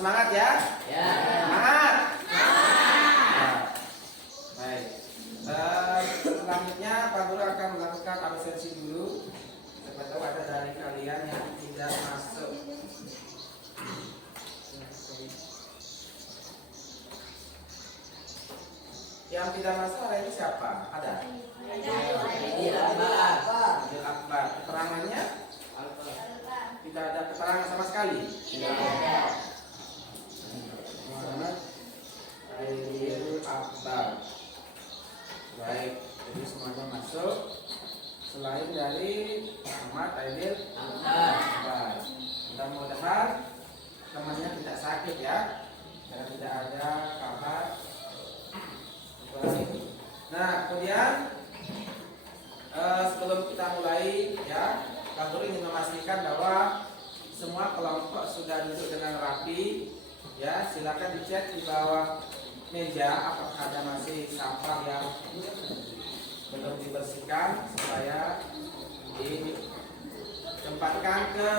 semangat ya? Ya. Semangat. Nah, baik. Selanjutnya Pak Guru akan melakukan absensi dulu. Siapa tahu ada dari kalian yang tidak masuk. Yang tidak masuk hari ini siapa? Ada? Aidil Akbar. Aidil Akbar. Keterangannya? Tidak ada keterangan sama sekali. Tidak ada. Muhammad Aidil Akbar. Baik, jadi semuanya masuk. Selain dari Muhammad Aidil Akbar. Mudah-mudahan temannya tidak sakit ya, dan tidak ada kabar. Baik. Nah, kemudian sebelum kita mulai ya, Pak Guru ingin memastikan bahwa semua kelompok sudah duduk dengan rapi. Ya, silakan dicek di bawah meja apakah ada masih sampah yang belum dibersihkan supaya ditempatkan ke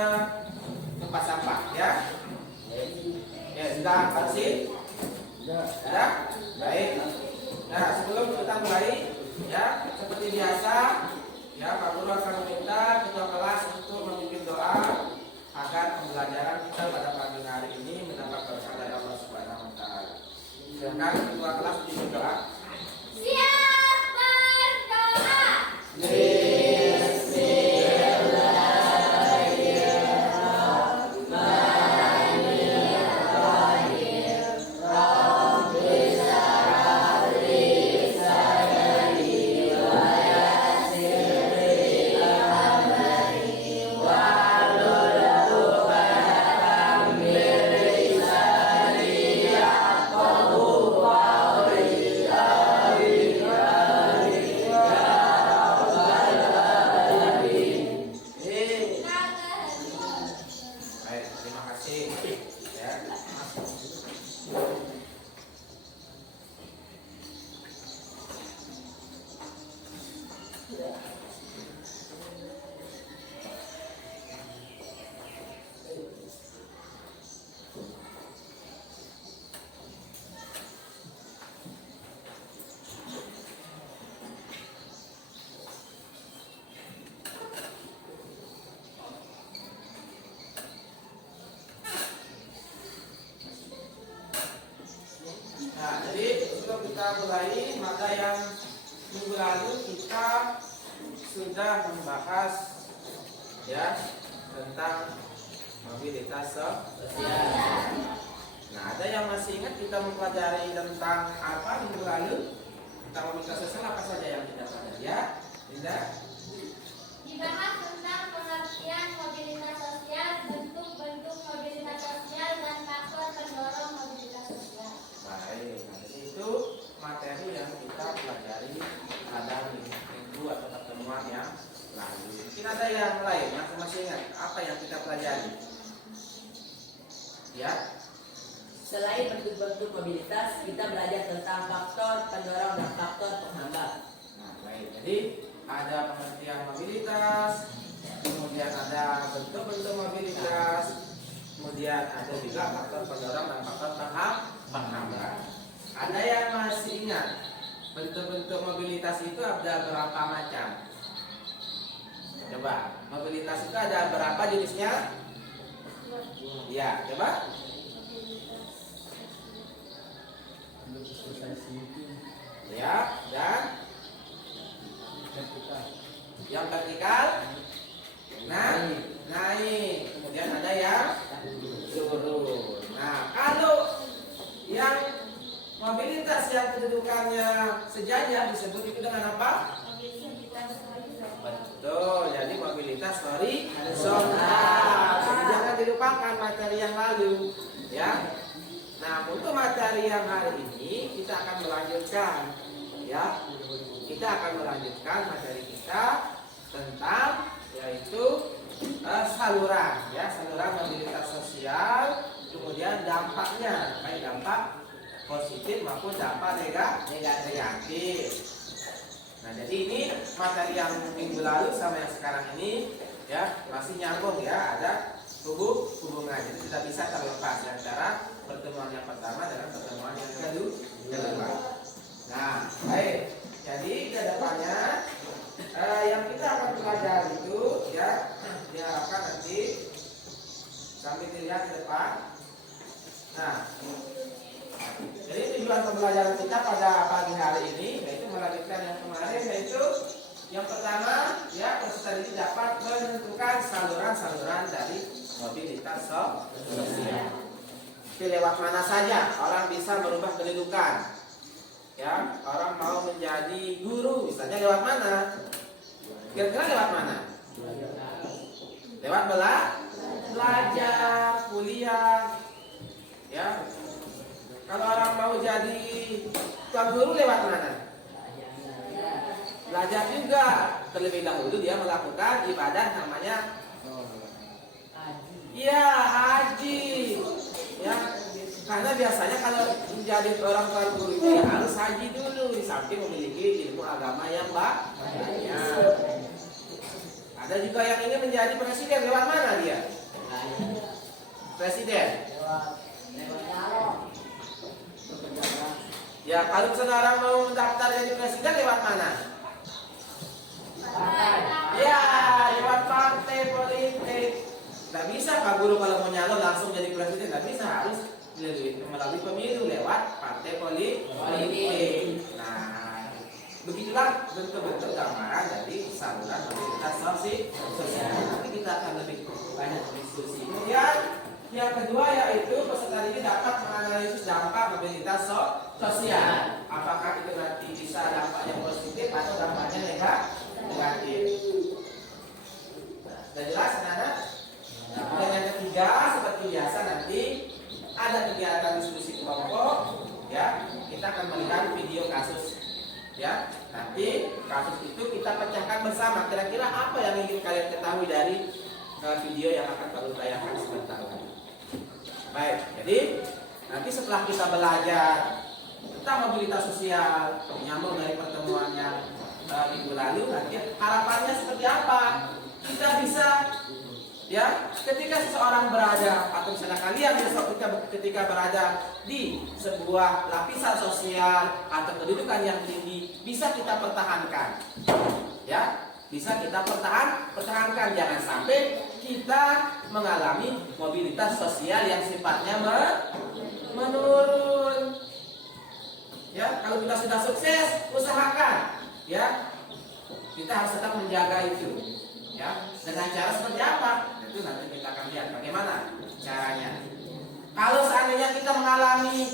tempat sampah ya. Ya, sudah bersih? Sudah? Baik. Nah, sebelum kita mulai ya, seperti biasa ya, Pak Guru akan meminta ketua kelas untuk memimpin doa agar pembelajaran kita pada pagi hari ini mendapat berkah dari Allah Subhanahu wa taala. Silakan ketua kelas memimpin doa. Siap berdoa. Baik, terima kasih ya. Nah, jadi sebelum kita mulai, maka yang minggu lalu kita sudah membahas ya tentang mobilitas sosial. Nah, ada yang masih ingat kita mempelajari tentang apa minggu lalu? Tentang mobilitas sosial apa saja yang kita pelajari ya? Tidak? Dibahas tentang pengertian mobilitas sosial, bentuk-bentuk mobilitas sosial, dan faktor pendorong mobilitas sosial. Baik, nah, jadi itu materi yang kita pelajari pada minggu atau pertemuan yang lalu. Mungkin ada yang lain yang masih ingat apa yang kita pelajari? Ya, Selain bentuk-bentuk mobilitas, kita belajar tentang faktor pendorong dan faktor penghambat. nah baik. Jadi ada pengertian mobilitas, kemudian ada bentuk-bentuk mobilitas, kemudian ada juga faktor pendorong dan faktor penghambat. Ada yang masih ingat bentuk-bentuk mobilitas itu ada berapa macam? Coba, mobilitas itu ada berapa jenisnya? Ya, coba. Ya, dan yang vertikal naik. Kemudian ada yang turun. Nah, kalau yang mobilitas yang kedudukannya sejajar disebut itu dengan apa? Betul, jadi mobilitas horizontal. Jadi jangan dilupakan materi yang lalu, ya. Nah, untuk materi yang hari ini kita akan melanjutkan, ya. Kita akan melanjutkan materi kita tentang yaitu saluran, ya, saluran mobilitas sosial. Kemudian dampaknya, baik dampak positif maupun dampak negatif. Nah, jadi ini materi yang minggu lalu sama yang sekarang ini ya masih nyambung ya, ada hubungan. Jadi tidak bisa terlepas antara yang pertama dengan pertemuan yang kedua. Nah, baik. Jadi kedepannya yang kita akan pelajari itu ya diharapkan nanti sambil dilihat ke depan. Nah, jadi tujuan pembelajaran kita pada pagi hari ini yaitu melanjutkan yang kemarin, yaitu yang pertama ya peserta ini dapat menentukan saluran-saluran dari mobilitas sosial. Jadi lewat mana saja orang bisa merubah kedudukan. Ya, orang mau menjadi guru misalnya lewat mana? Kira-kira lewat mana? Lewat belajar, kuliah. Ya. Kalau orang mau jadi tuan guru lewat mana? Belajar juga. Terlebih dahulu dia melakukan ibadah namanya haji. Ya. Karena biasanya kalau menjadi orang tuan guru itu ya harus haji dulu, di samping memiliki ilmu agama yang banyak. Ada juga yang ingin menjadi presiden, lewat mana dia? Presiden. Ya, kalau sekarang mau mendaftar jadi presiden lewat mana? Ya, lewat partai politik. Tidak bisa Pak Guru kalau mau nyalon langsung jadi presiden, tidak bisa, harus melalui pemilu lewat partai politik. Nah, begitulah bentuk-bentuk gambaran dari saluran mobilitas sosial. Nanti kita akan lebih banyak diskusi. Kemudian yang kedua yaitu peserta ini dapat menganalisis dampak mobilitas sosial. Apakah itu nanti bisa dampaknya positif atau dampaknya negatif. Sudah jelas, anak-anak? Dan yang ketiga seperti biasa nanti ada kegiatan diskusi kelompok, ya. Kita akan melihat video kasus, ya. Nanti kasus itu kita pecahkan bersama. Kira-kira apa yang ingin kalian ketahui dari video yang akan kami tayangkan sebentar lagi. Baik, jadi nanti setelah kita belajar tentang mobilitas sosial, menyambung dari pertemuan yang minggu lalu, nanti harapannya seperti apa? Kita bisa, ya, ketika seseorang berada atau misalnya kalian besok ketika berada di sebuah lapisan sosial atau kedudukan yang tinggi, bisa kita pertahankan, ya, bisa kita pertahankan. Jangan sampai kita mengalami mobilitas sosial yang sifatnya menurun. Ya, kalau kita sudah sukses, usahakan, ya, kita harus tetap menjaga itu. Ya, dengan cara seperti apa? Itu nanti kita akan lihat bagaimana caranya. Kalau seandainya kita mengalami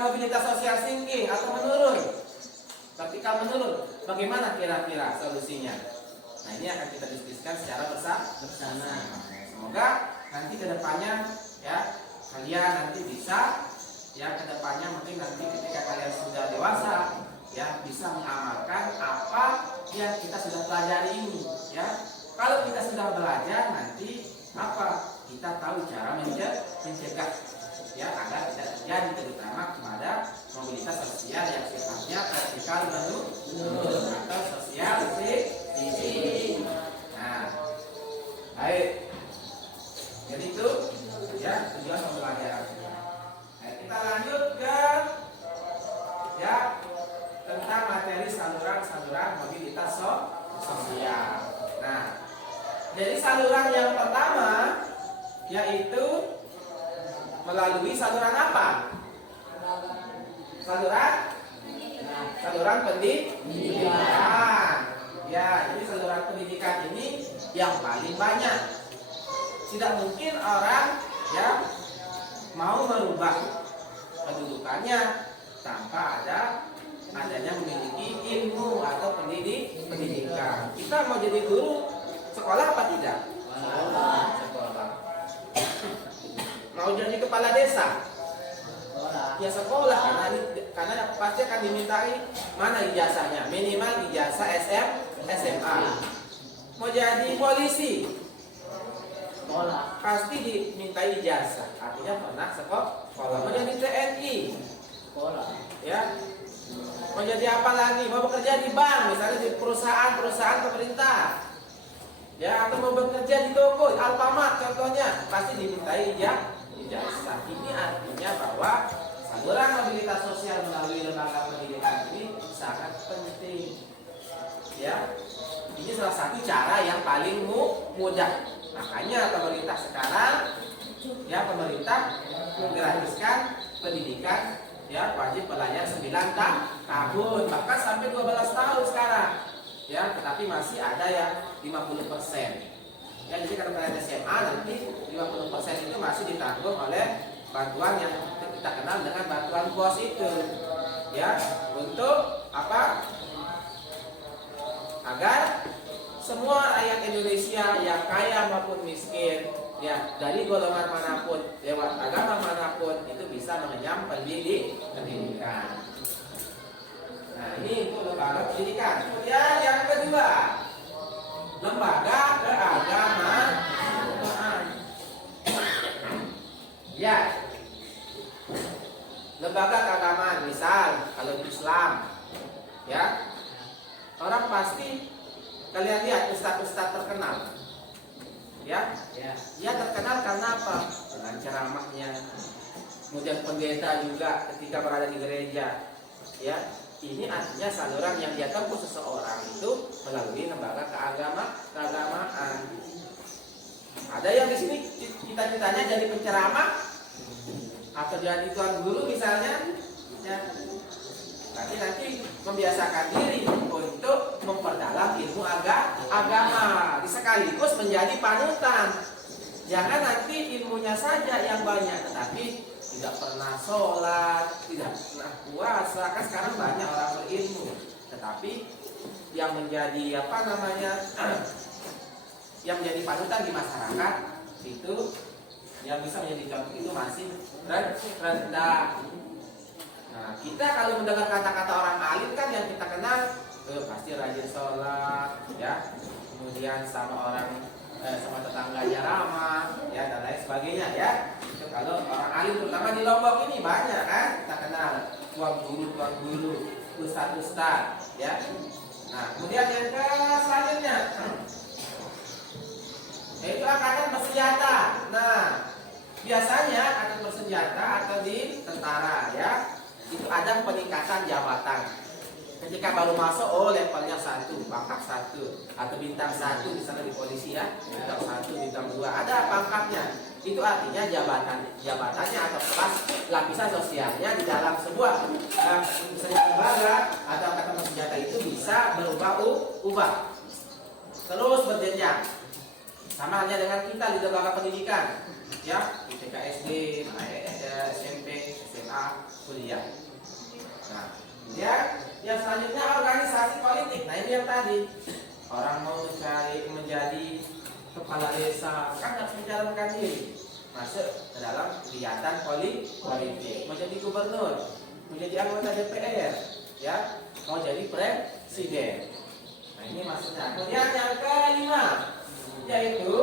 mobilitas sosial sinking atau menurun, vertikal menurun, bagaimana kira-kira solusinya? Nah, ini akan kita diskusikan secara bersama. Semoga nanti kedepannya ya kalian nanti bisa kedepannya mungkin nanti ketika kalian sudah dewasa ya bisa mengamalkan apa yang kita sudah pelajari ini ya. Kalau kita sudah belajar nanti kita tahu cara mencegah ya agar tidak terjadi terutama kepada mobilitas sosial yang sifatnya vertikal menurun atau sosial sinking. Nah, baik. Jadi itu ya tujuan pembelajaran. Nah, kita lanjut ke tentang materi saluran mobilitas sosial. Nah, jadi saluran yang pertama yaitu melalui saluran apa? Saluran pendidikan. Ya, jadi saluran pendidikan ini yang paling banyak. Tidak mungkin orang mau merubah kedudukannya tanpa adanya memiliki ilmu atau pendidikan. Kita mau jadi guru, sekolah apa tidak? Sekolah. Mau jadi kepala desa? Ya sekolah, karena pasti akan dimintai mana ijazahnya, minimal ijazah SMA. Mau jadi polisi? Sekolah. Pasti dimintai ijazah, artinya pernah sekolah. Mau jadi TNI? Sekolah. Ya. Mau jadi apa lagi? Mau bekerja di bank, misalnya di perusahaan pemerintah. Ya, atau mau bekerja di toko, Alfamart contohnya, pasti dimintai ijazah. ijazah. Ini artinya bahwa saluran mobilitas sosial melalui lembaga pendidikan ini sangat penting. Ya, ini salah satu cara yang paling mudah. Makanya pemerintah sekarang, ya pemerintah menggratiskan pendidikan, ya wajib pelajar 9 tahun, bahkan sampai 12 tahun sekarang. Ya, tetapi masih ada yang 50%. Ya, jadi kalau kalian SMA nanti 50% itu masih ditanggung oleh bantuan yang kita kenal dengan bantuan BOS itu. Ya, untuk apa? Agar semua rakyat Indonesia yang kaya maupun miskin, ya dari golongan manapun, lewat agama manapun, itu bisa mengenyam pendidikan. Nah, ini untuk lembaga pendidikan. Kemudian yang kedua, lembaga keagamaan. Ya, lembaga keagamaan, misal kalau Islam, ya orang pasti kalian lihat ustadz-ustadz terkenal, ya, dia terkenal karena apa? Dengan ceramahnya. Kemudian pendeta juga ketika berada di gereja, ya. Ini artinya saluran yang dia tempuh seseorang itu melalui lembaga keagamaan. Ada yang di sini cita-citanya jadi penceramah atau jadi tuan guru misalnya, ya. Tapi nanti membiasakan diri untuk memperdalam ilmu agama, sekaligus menjadi panutan. Jangan nanti ilmunya saja yang banyak, tetapi tidak pernah sholat, tidak pernah puasa. Kan sekarang banyak orang berilmu, tetapi yang menjadi yang menjadi panutan di masyarakat itu, yang bisa menjadi contoh itu masih rendah. Nah, kita kalau mendengar kata-kata orang alim kan yang kita kenal, pasti rajin sholat, ya, kemudian sama tetangganya ramah, ya, dan lain sebagainya, ya. Itu kalau orang alim, terutama di Lombok ini banyak kan kita kenal tuan guru, ustadz, ya. Nah, kemudian yang selanjutnya, yaitu angkatan bersenjata. Nah, biasanya angkatan bersenjata atau di tentara, ya, itu ada peningkatan jabatan. Ketika baru masuk, levelnya 1, pangkat 1, atau bintang 1 di sana di polisi, ya, bintang 1, bintang 2, ada pangkatnya. Itu artinya jabatannya atau kelas lapisan sosialnya di dalam sebuah misalnya lembaga atau angkatan bersenjata itu bisa berubah-ubah, terus berjenjang. Sama halnya dengan kita di lembaga pendidikan, ya, di TK SD, SMP, SMA, kuliah. Nah, ya, yang selanjutnya organisasi politik. Nah, ini yang tadi orang mau menjadi kepala desa kan harus mencalonkan diri masuk ke dalam kegiatan politik, mau jadi gubernur, mau jadi anggota DPR, ya, mau jadi presiden. Nah, ini maksudnya. Kemudian yang kelima yaitu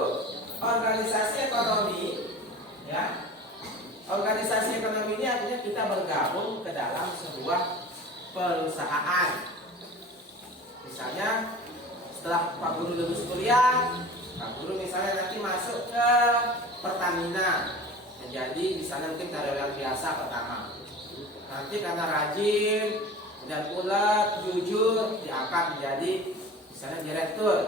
organisasi ekonomi, ya. Organisasi ekonomi ini artinya kita bergabung ke dalam sebuah perusahaan. Misalnya setelah Pak Guru lulus kuliah, Pak Guru misalnya nanti masuk ke Pertamina menjadi misalnya mungkin karyawan biasa pertama. Nanti karena rajin dan ulet, jujur, diangkat menjadi misalnya direktur,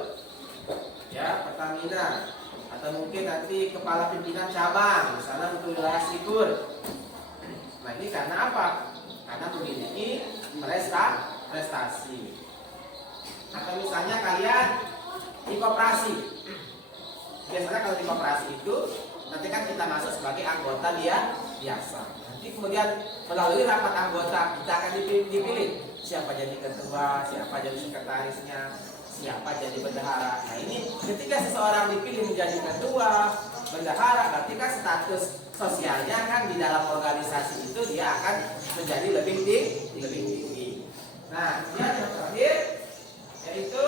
ya, Pertamina. Atau mungkin nanti kepala pimpinan cabang, misalnya untuk wilayah Sikur. Nah, ini karena apa? Karena memiliki prestasi. Atau misalnya kalian di koperasi. Biasanya kalau di koperasi itu nanti kan kita masuk sebagai anggota dia biasa. Nanti kemudian melalui rapat anggota kita akan dipilih siapa jadi ketua, siapa jadi sekretarisnya, siapa jadi bendahara. Nah, ini ketika seseorang dipilih menjadi ketua, bendahara, berarti kan status sosialnya kan di dalam organisasi itu dia akan menjadi lebih tinggi. Nah, yang terakhir yaitu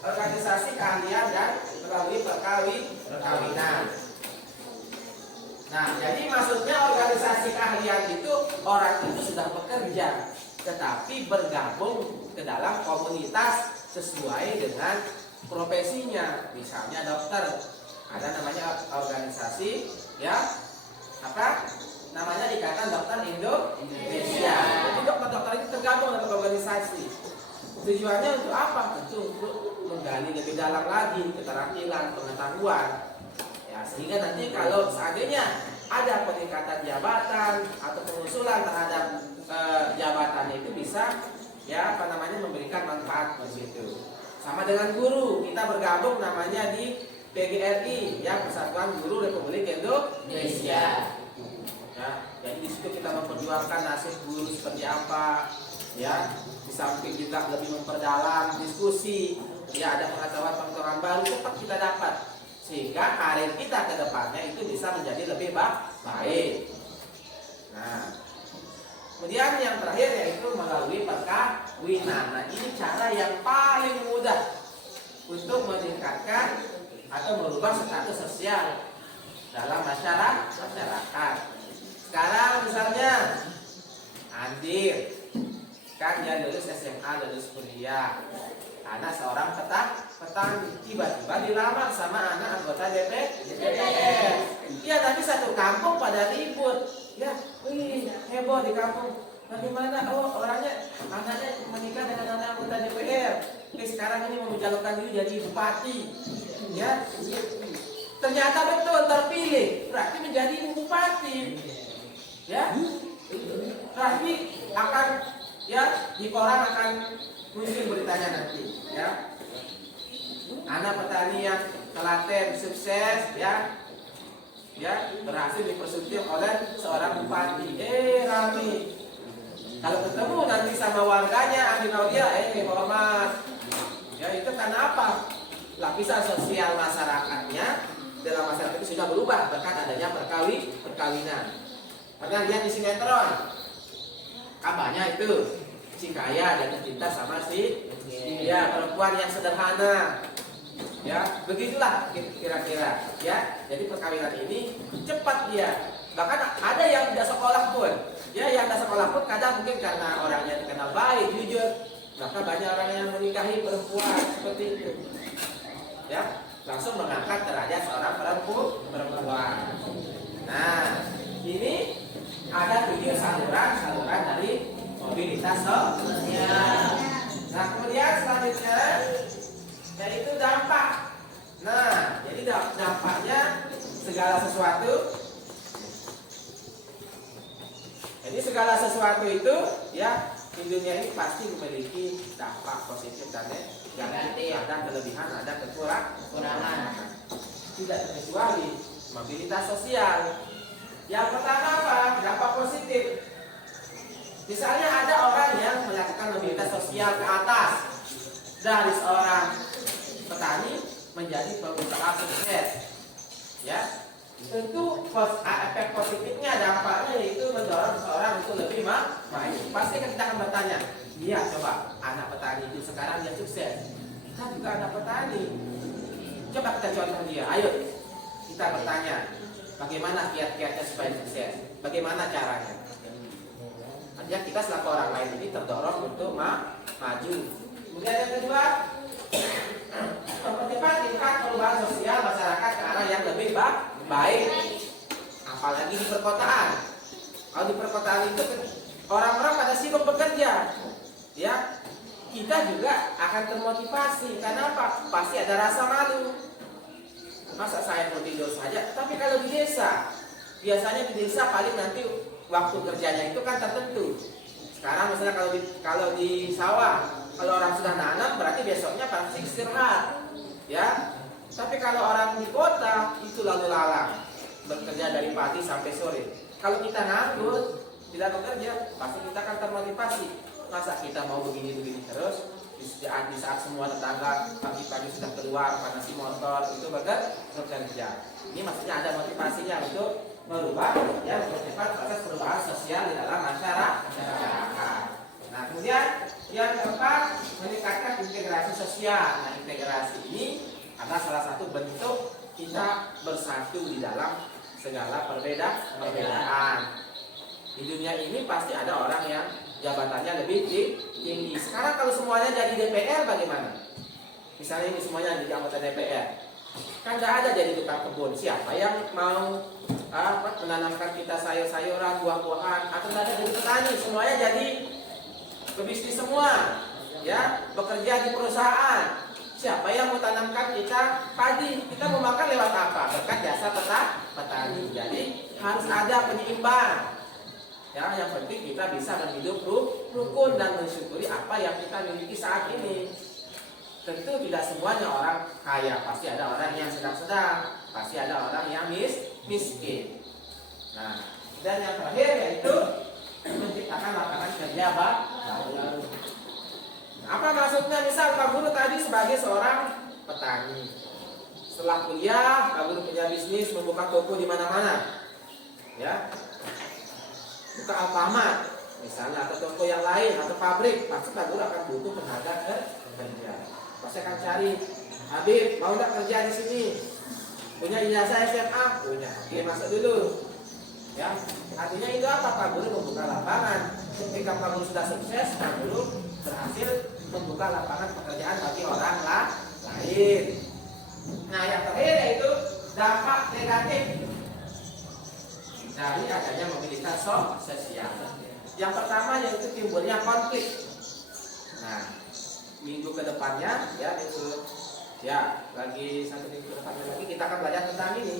organisasi keahlian dan melalui perkawinan. Nah, jadi maksudnya organisasi keahlian itu orang itu sudah bekerja, tetapi bergabung ke dalam komunitas sesuai dengan profesinya. Misalnya dokter, ada namanya organisasi, ya, maka namanya Ikatan Dokter Indonesia. Jadi dokter-dokter ini tergabung dalam organisasi. Tujuannya untuk apa? Tentu untuk menggali lebih dalam lagi keterampilan, pengetahuan. Ya, sehingga nanti kalau seandainya ada peningkatan jabatan atau pengusulan terhadap jabatannya itu bisa memberikan manfaat begitu. Sama dengan guru, kita bergabung namanya di PGRI, ya, Persatuan Guru Republik Indonesia. Ya, jadi di situ kita memperjuangkan nasib guru seperti apa, ya. Di samping juga lebih memperdalam diskusi, ya, ada pengetahuan-pengetahuan baru tetap kita dapat, sehingga karir kita ke depannya itu bisa menjadi lebih baik. Nah, kemudian yang terakhir yaitu melalui perkawinan. Nah, ini cara yang paling mudah untuk meningkatkan atau merubah status sosial dalam masyarakat. Sekarang misalnya Andir, kan dia lulus SMA, lulus kuliah, anak seorang petani, tiba-tiba dilamar sama anak anggota DPR. Ya, tapi satu kampung pada ribut. Ya, wih, heboh di kampung. Bagaimana? Oh, anaknya menikah dengan anak anggota DPR. Sekarang ini mau mencalonkan diri jadi bupati. Ya, ternyata betul terpilih, berarti menjadi bupati. Ya, berarti akan, ya, di koran akan muncul beritanya nanti. Ya, anak petani yang telaten sukses, ya, berhasil dipersunting oleh seorang bupati. Rame. Kalau ketemu nanti sama warganya, Andi Naudia, hormat. Ya, itu karena apa? Lapisan sosial masyarakatnya dalam masyarakat itu sudah berubah berkat adanya perkawinan. Pernah lihat di sinetron? Kabarnya itu si kaya dan cinta sama si perempuan yang sederhana. Ya, begitulah kira-kira. Ya, jadi perkawinan ini cepat dia. Bahkan ada yang tidak sekolah pun. Ya, yang tidak sekolah pun kadang mungkin karena orangnya dikenal baik, jujur, maka banyak orang yang menikahi perempuan seperti itu. Ya, langsung mengangkat derajat seorang perempuan. Nah, ini ada 7 saluran dari mobilitas sosial. Nah, kemudian selanjutnya yaitu dampak. Nah, jadi dampaknya segala sesuatu. Jadi segala sesuatu itu, ya, di dunia ini pasti memiliki dampak positif dan negatif. Ada kelebihan, ada kekurangan. Tidak terkecuali mobilitas sosial. Yang pertama apa? Dampak positif. Misalnya ada orang yang melakukan mobilitas sosial ke atas, dari seorang petani menjadi pengusaha sukses. Ya, tentu efek positifnya, dampaknya itu mendorong seseorang itu lebih maju. Pasti kita akan bertanya, iya, coba anak petani itu sekarang dia sukses, kita juga anak petani, coba kita contoh dia. Ayo kita bertanya, bagaimana kiat-kiatnya supaya sukses, bagaimana caranya. Artinya kita selaku orang lain ini terdorong untuk maju. Kemudian yang kedua, mempercepat tingkat perubahan sosial masyarakat ke arah yang lebih baik. Apalagi di perkotaan. Kalau di perkotaan itu orang-orang pada sibuk bekerja, ya, kita juga akan termotivasi. Karena apa? Pasti ada rasa malu. Masa saya mau tidur saja? Tapi kalau di desa, biasanya di desa paling nanti waktu kerjanya itu kan tertentu. Sekarang misalnya kalau di sawah, kalau orang sudah nanam berarti besoknya pasti istirahat, ya. Tapi kalau orang di kota itu lalu lalang, bekerja dari pagi sampai sore. Kalau kita nganggur, tidak bekerja, pasti kita akan termotivasi. Masa kita mau begini-begini terus? Di saat semua tetangga pagi-pagi sudah keluar panasi motor itu bekerja. Ini maksudnya ada motivasinya untuk merubah, ya, mempercepat proses perubahan sosial di dalam masyarakat. Nah, kemudian yang keempat, meningkatkan integrasi sosial. Nah, integrasi ini adalah salah satu bentuk kita bersatu di dalam segala perbedaan. Di dunia ini pasti ada orang yang jabatannya lebih tinggi. Sekarang kalau semuanya jadi DPR bagaimana? Misalnya ini semuanya jadi anggota DPR, kan nggak ada jadi tukang kebun. Siapa yang mau menanamkan kita sayur-sayuran, buah-buahan, atau ada jadi petani, semuanya jadi pebisnis semua, ya, bekerja di perusahaan. Siapa yang mau tanamkan kita padi? Kita mau makan lewat apa? Berkat jasa petani. Jadi harus ada penyeimbang. Ya, yang penting kita bisa berhidup rukun dan mensyukuri apa yang kita miliki saat ini. Tentu tidak semuanya orang kaya, pasti ada orang yang sedang-sedang, pasti ada orang yang miskin. Nah, dan yang terakhir yaitu menciptakan lapangan kerja baru. Apa maksudnya? Misal Pak Guru tadi sebagai seorang petani, setelah kuliah Pak Guru punya bisnis, membuka toko di mana-mana, ya, buka Alfamart misalnya, atau toko yang lain, atau pabrik, pasti Pak Guru akan butuh tenaga kerja. Pasti akan cari, Habib mau nggak kerja di sini? Punya ijazah SMA? Punya. Oke, masuk dulu. Ya, artinya itu apa? Pak Guru membuka lapangan. Ketika Pak Guru sudah sukses, Pak Guru berhasil membuka lapangan pekerjaan bagi orang lain. Nah, yang terakhir yaitu dampak negatif dari adanya mobilitas sosial. Yang pertama yaitu timbulnya konflik. Nah, minggu kedepannya, lagi satu minggu kedepannya lagi kita akan belajar tentang ini,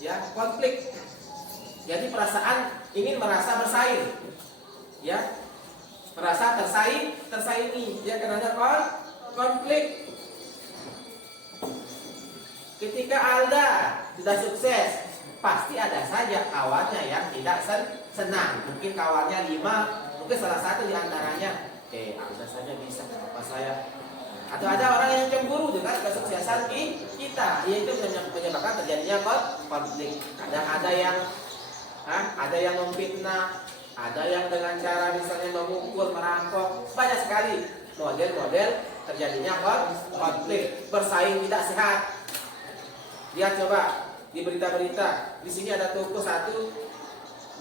ya, konflik. Jadi perasaan ingin merasa bersaing, ya, merasa tersaingi, ya, karena konflik. Ketika Anda sudah sukses, pasti ada saja kawannya yang tidak senang. Mungkin kawannya 5, mungkin salah satu di antaranya, Anda saja bisa, kenapa saya? Atau ada orang yang cemburu dengan kesuksesan kita, yaitu menyebabkan terjadinya konflik. Ada yang memfitnah, ada yang dengan cara misalnya memukul, merampok, banyak sekali model-model terjadinya konflik, bersaing tidak sehat. Lihat coba di berita-berita, di sini ada toko satu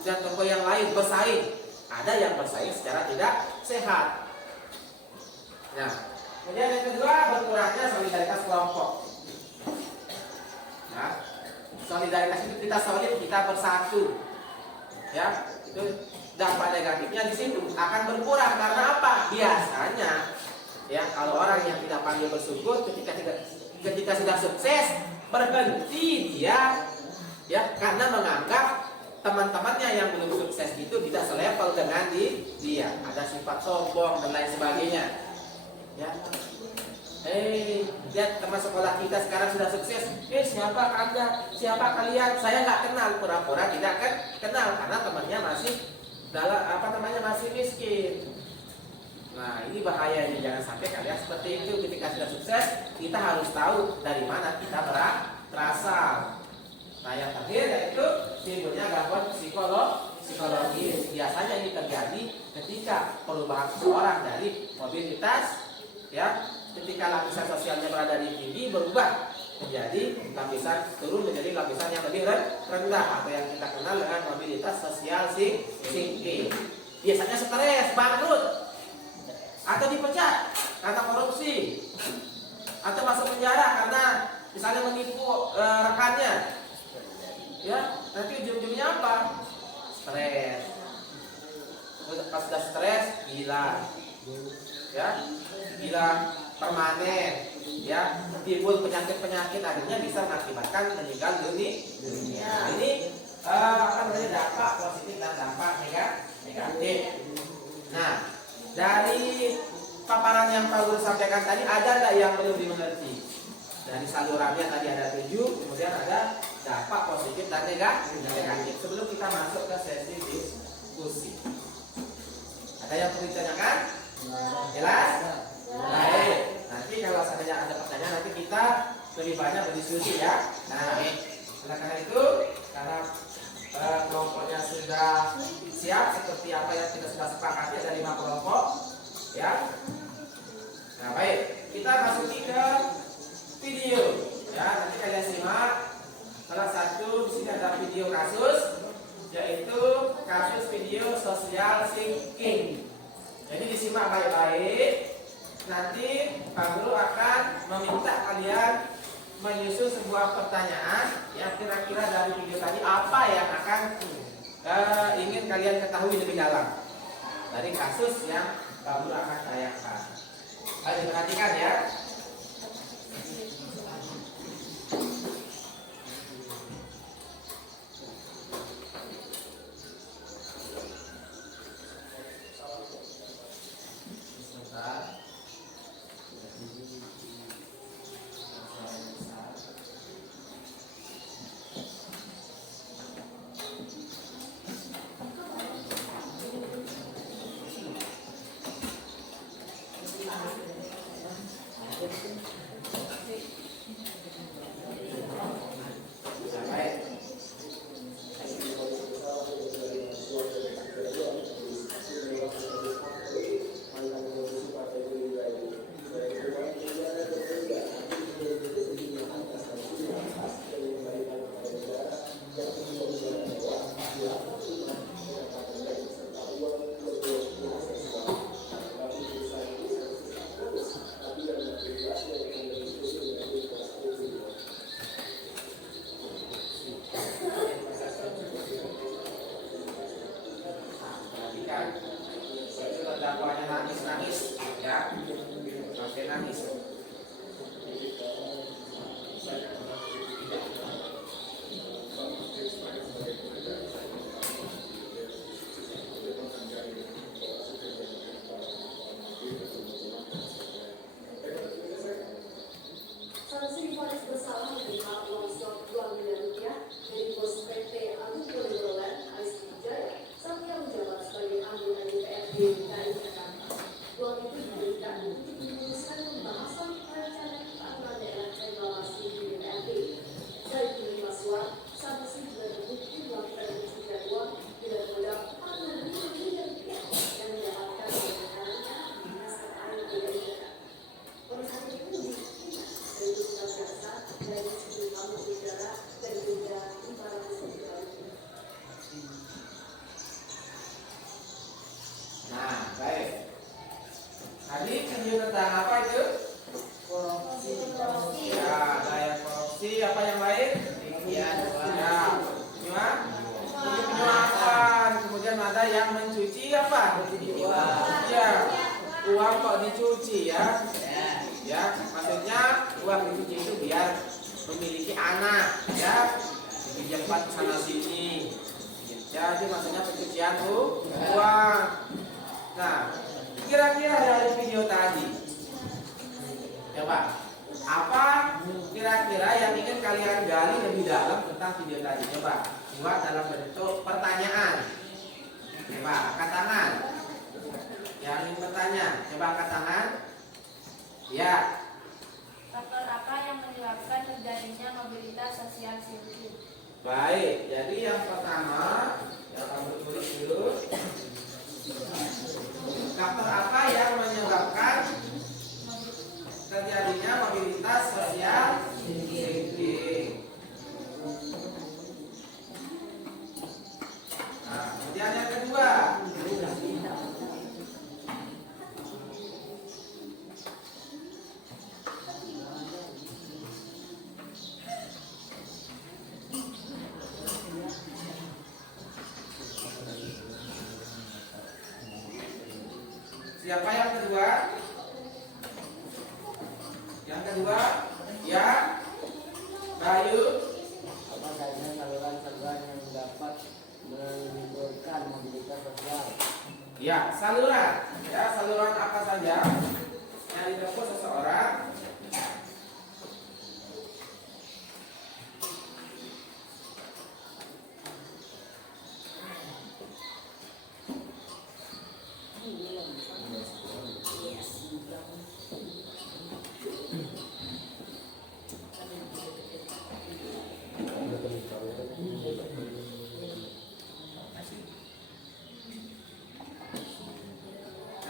dan toko yang lain bersaing, ada yang bersaing secara tidak sehat. Nah, kemudian yang kedua, berkurangnya solidaritas kelompok. Nah, solidaritas itu kita solid, kita bersatu. Ya, itu dampak negatifnya di situ akan berkurang karena apa? Biasanya, ya, kalau orang yang tidak pandai bersyukur ketika sudah sukses berhenti dia, ya, karena menganggap teman-temannya yang belum sukses itu tidak selevel dengan dia, ada sifat sombong dan lain sebagainya. Ya, lihat teman sekolah kita sekarang sudah sukses. Siapa Anda? Siapa kalian? Saya nggak kenal, pura-pura tidak kenal karena temannya masih masih miskin. Nah, ini bahaya ini, jangan sampai kalian seperti itu. Ketika sudah sukses, kita harus tahu dari mana kita berasal. Nah, yang terakhir yaitu timbulnya gangguan psikologis. Biasanya ini terjadi ketika perubahan seseorang dari mobilitas, ya, ketika lapisan sosialnya berada di tinggi berubah menjadi lapisan turun menjadi lapisan yang lebih rendah, atau yang kita kenal dengan mobilitas sosial sinking. Biasanya stres, bangkrut, atau dipecat karena korupsi, atau masuk penjara karena misalnya menipu rekannya. Ya, nanti ujung-ujungnya apa? Stres. Pas sudah stres, gila. Ya, gila permanen, ya, timbul penyakit-penyakit, akhirnya bisa mengakibatkan meninggal dunia. Ini dampak positif dan dampak negatif. Nah, dari paparan yang Pak Guru sampaikan tadi, ada nggak yang belum dimengerti? Dari salurannya tadi ada 7, kemudian ada dampak positif dan negatif. Sebelum kita masuk ke sesi diskusi, ada yang perlu ditanyakan? Jelas? Baik. Nanti kalau seandainya ada pertanyaan, nanti kita lebih banyak berdiskusi, ya. Nah, oleh karena itu, karena kelompoknya sudah siap seperti apa yang kita sudah sepakati, ada 5 kelompok, ya. Nah, baik, kita masuki ke video, ya. Nanti kalian simak. Salah satu di sini ada video kasus, yaitu kasus video social sinking. Jadi disimak baik-baik. Nanti Pak Guru akan meminta kalian menyusun sebuah pertanyaan yang kira-kira dari video tadi apa yang akan ingin kalian ketahui lebih dalam dari kasus yang kamu akan tayangkan. Ayo diperhatikan ya. Dakwanya nangis ya, masih nangis. Saksi divonis bersalah menerima uang suap 2 miliar rupiah dari bos PT Agung Podomoro Ais Wijaya saat ia menjabat sebagai anggota DPRD DKI Jakarta. Uang itu diberikan untuk memuluskan pembahasan rancangan peraturan daerah reklamasi di DPRD. Dari penerima suap, saksi juga terbukti melakukan pencucian uang dengan modal 4 miliar rupiah yang mendapatkan kebenarannya di dinas terkait DKI Jakarta. Oleh karena itu, dari tugas jasa dari sejumlah negara dan juga 500 juta rupiah. Nah, baik. Tadi video tentang apa itu? Korupsi. Ya, daya korupsi. Apa yang lain? Ya, penyuapan. Kemudian ada yang mencuci apa? Ya, uang kok dicuci ya? Ya, maksudnya uang dicuci itu biar memiliki anak, ya, dipinjamkan sana sini. Jadi maksudnya pencucian uang. Nah, kira-kira dari video tadi, coba apa kira-kira yang ingin kalian gali lebih dalam tentang video tadi? Coba buat dalam bentuk pertanyaan. Coba angkat tangan. Yang ingin bertanya, coba angkat tangan. Ya. Faktor apa yang menyebabkan terjadinya mobilitas sosial sirkuit? Baik, jadi yang pertama yang kamu tulis dulu. Faktor apa yang menyebabkan terjadinya mobilitas sosial tinggi? Nah, kemudian yang kedua. Siapa yang kedua? Yang kedua, ya, Bayu. Apa saja saluran-saluran yang dapat menimbulkan mobilitas sosial? Ya, saluran. Ya, saluran apa saja yang ditempuh seseorang?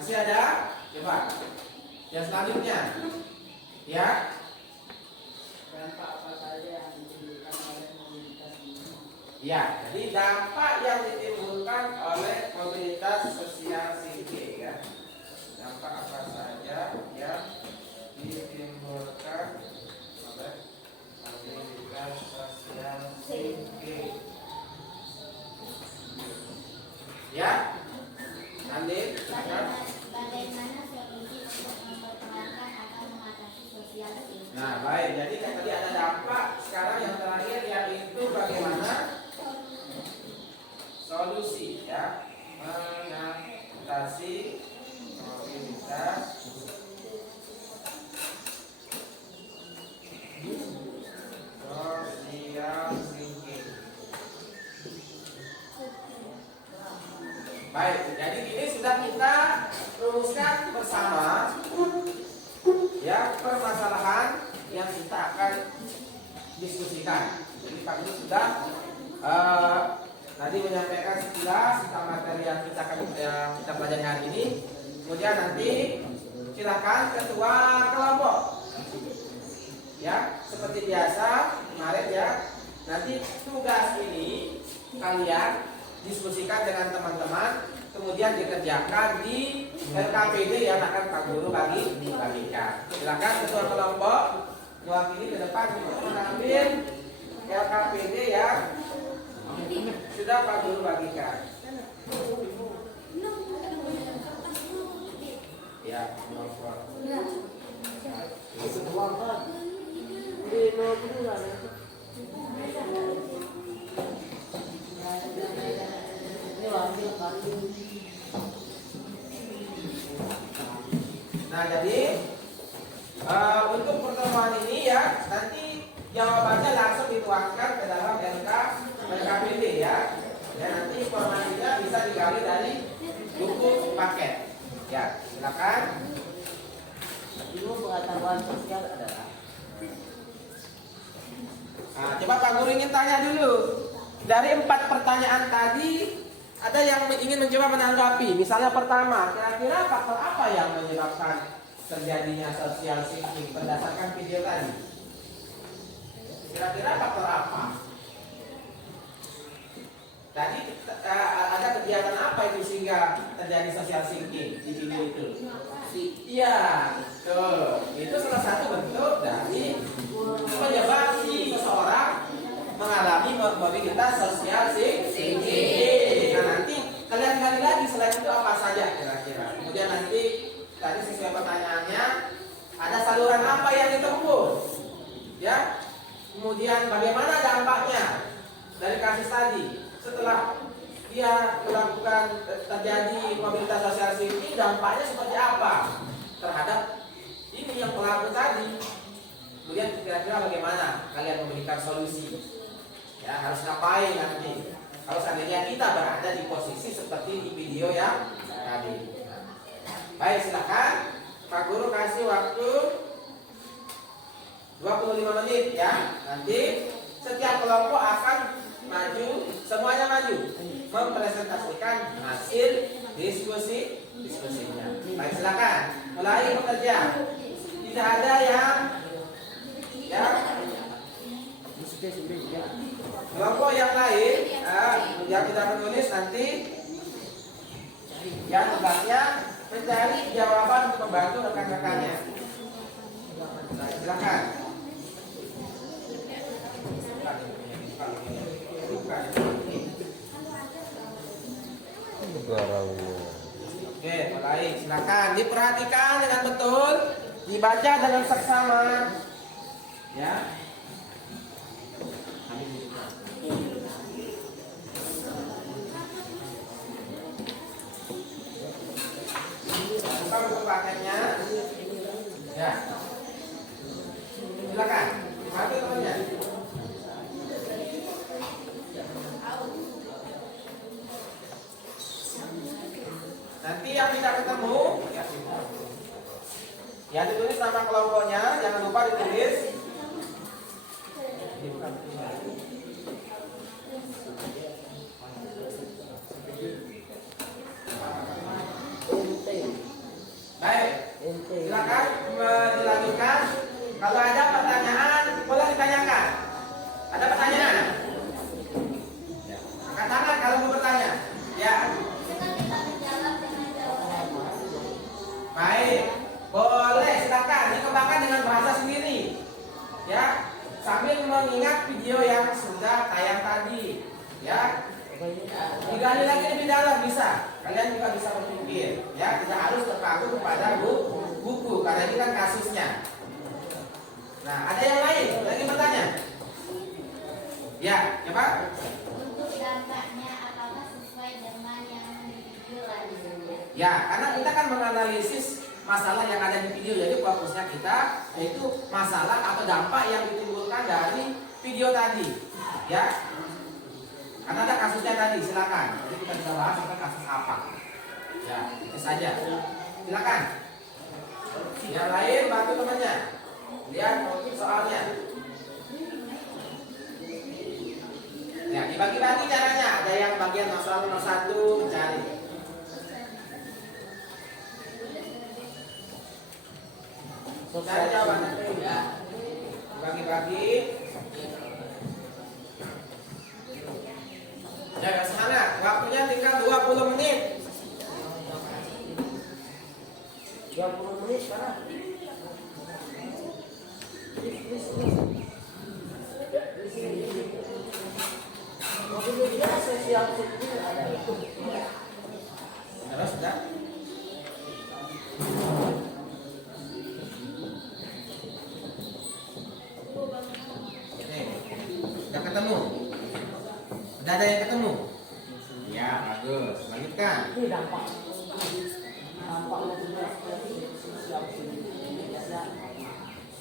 Masih ada? Coba. Yang selanjutnya. Ya. Dampak apa saja yang ditimbulkan oleh mobilitas ini? Ya, jadi dampak yang ditimbulkan oleh mobilitas sosial singgi ya. Dampak apa saja yang ditimbulkan oleh mobilitas sosial thinking. Ya, Andin, silakan. Bagaimana solusi untuk memperkenalkan atau mengatasi sosial tinggi? Nah, baik. Jadi kan tadi ada dampak. Sekarang yang terakhir yaitu bagaimana solusi, ya, mengatasi mobilitas sosial thinking. Baik, jadi ini sudah kita rumuskan bersama, ya, permasalahan yang kita akan diskusikan. Jadi Pak Guru sudah tadi menyampaikan sekilas tentang materi yang kita pelajari hari ini. Kemudian nanti silakan ketua kelompok, ya, seperti biasa kemarin, ya. Nanti tugas ini kalian diskusikan dengan teman-teman, kemudian dikerjakan di LKPD yang akan Pak Guru bagikan. Silakan ketua kelompok mewakili ke depan untuk mengambil LKPD yang sudah Pak Guru bagikan. Ya, kelompok. Nah, jadi untuk pertemuan ini, ya, nanti jawabannya langsung dituangkan ke dalam LKPD, ya. Dan nanti informasinya bisa digali dari buku paket. Ya, silakan. Ilmu pengetahuan sosial adalah. Nah, coba Pak Guru ingin tanya dulu. Dari 4 pertanyaan tadi, ada yang ingin mencoba menanggapi. Misalnya pertama, kira-kira faktor apa yang menyebabkan terjadinya social thinking berdasarkan video tadi? Kira-kira faktor apa? Tadi ada kegiatan apa itu sehingga terjadi social thinking di video itu? Iya, tuh. Itu salah satu bentuk dari penyebab seseorang mengalami mobilitas sosial thinking. Nah, nanti kalian gali lagi selain itu apa saja kira-kira. Kemudian nanti tadi sesuai pertanyaannya ada saluran apa yang ditempuh, ya. Kemudian bagaimana dampaknya dari kasus tadi setelah dia melakukan terjadi mobilitas sosial thinking, dampaknya seperti apa terhadap ini yang pelaku tadi. Kemudian kira-kira bagaimana kalian memberikan solusi, ya, harus ngapain nanti kalau seandainya kita berada di posisi seperti di video yang tadi. Baik, silakan Pak Guru kasih waktu 25 menit, ya. Nanti setiap kelompok akan maju, semuanya maju mempresentasikan hasil diskusinya. Baik, silakan mulai bekerja. Tidak ada yang, ya, kelompok yang lain yang tidak menulis nanti yang tugasnya mencari jawaban untuk membantu rekan-rekannya. Nah, silakan. Oke, mulai. Silakan diperhatikan dengan betul, dibaca dengan seksama, ya. Buka buku paketnya, ya. Silakan, maju temannya. Nanti yang tidak ketemu, ya ditulis nama kelompoknya, jangan lupa ditulis. Baik, silakan dilanjutkan. Kalau ada pertanyaan, boleh ditanyakan. Ada pertanyaan? Angkat tangan kalau mau bertanya. Ya. Baik, boleh silakan dikembangkan dengan bahasa sendiri. Digali lagi lebih dalam bisa. Kalian juga bisa berpikir, ya tidak harus terpaku kepada buku karena ini kan kasusnya. Nah, ada yang lain lagi bertanya? Ya, coba. Untuk dampaknya apakah sesuai dengan yang di video tadi? Ya, karena kita kan menganalisis masalah yang ada di video, jadi fokusnya kita yaitu masalah atau dampak yang ditimbulkan dari video tadi, ya. Karena ada kasusnya tadi, silakan. Jadi kita bisa bahas sampai kasus apa. Ya, itu saja. Silakan. Yang lain bantu temannya. Lihat soalnya. Ya, dibagi-bagi caranya. Ada yang bagian soal nomor 1 mencari. Cari jawabannya. Ya. Bagi-bagi. Jaga semangat. Waktunya tinggal 20 menit. 20 menit sekarang. Mobilnya dia sosial sendiri ada. Terus sudah. Sudah ketemu. Sudah ada yang ketemu. Ya, bagus. Lanjutkan. Ini dampak. Dampaknya juga sosial sendiri.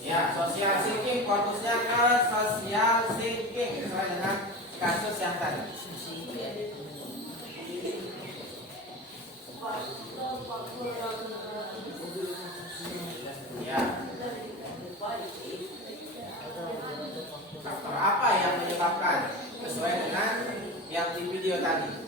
Ya, social thinking fokusnya ke social thinking sesuai dengan kasus yang tadi. Ya. Faktor apa yang menyebabkan sesuai dengan yang di video tadi?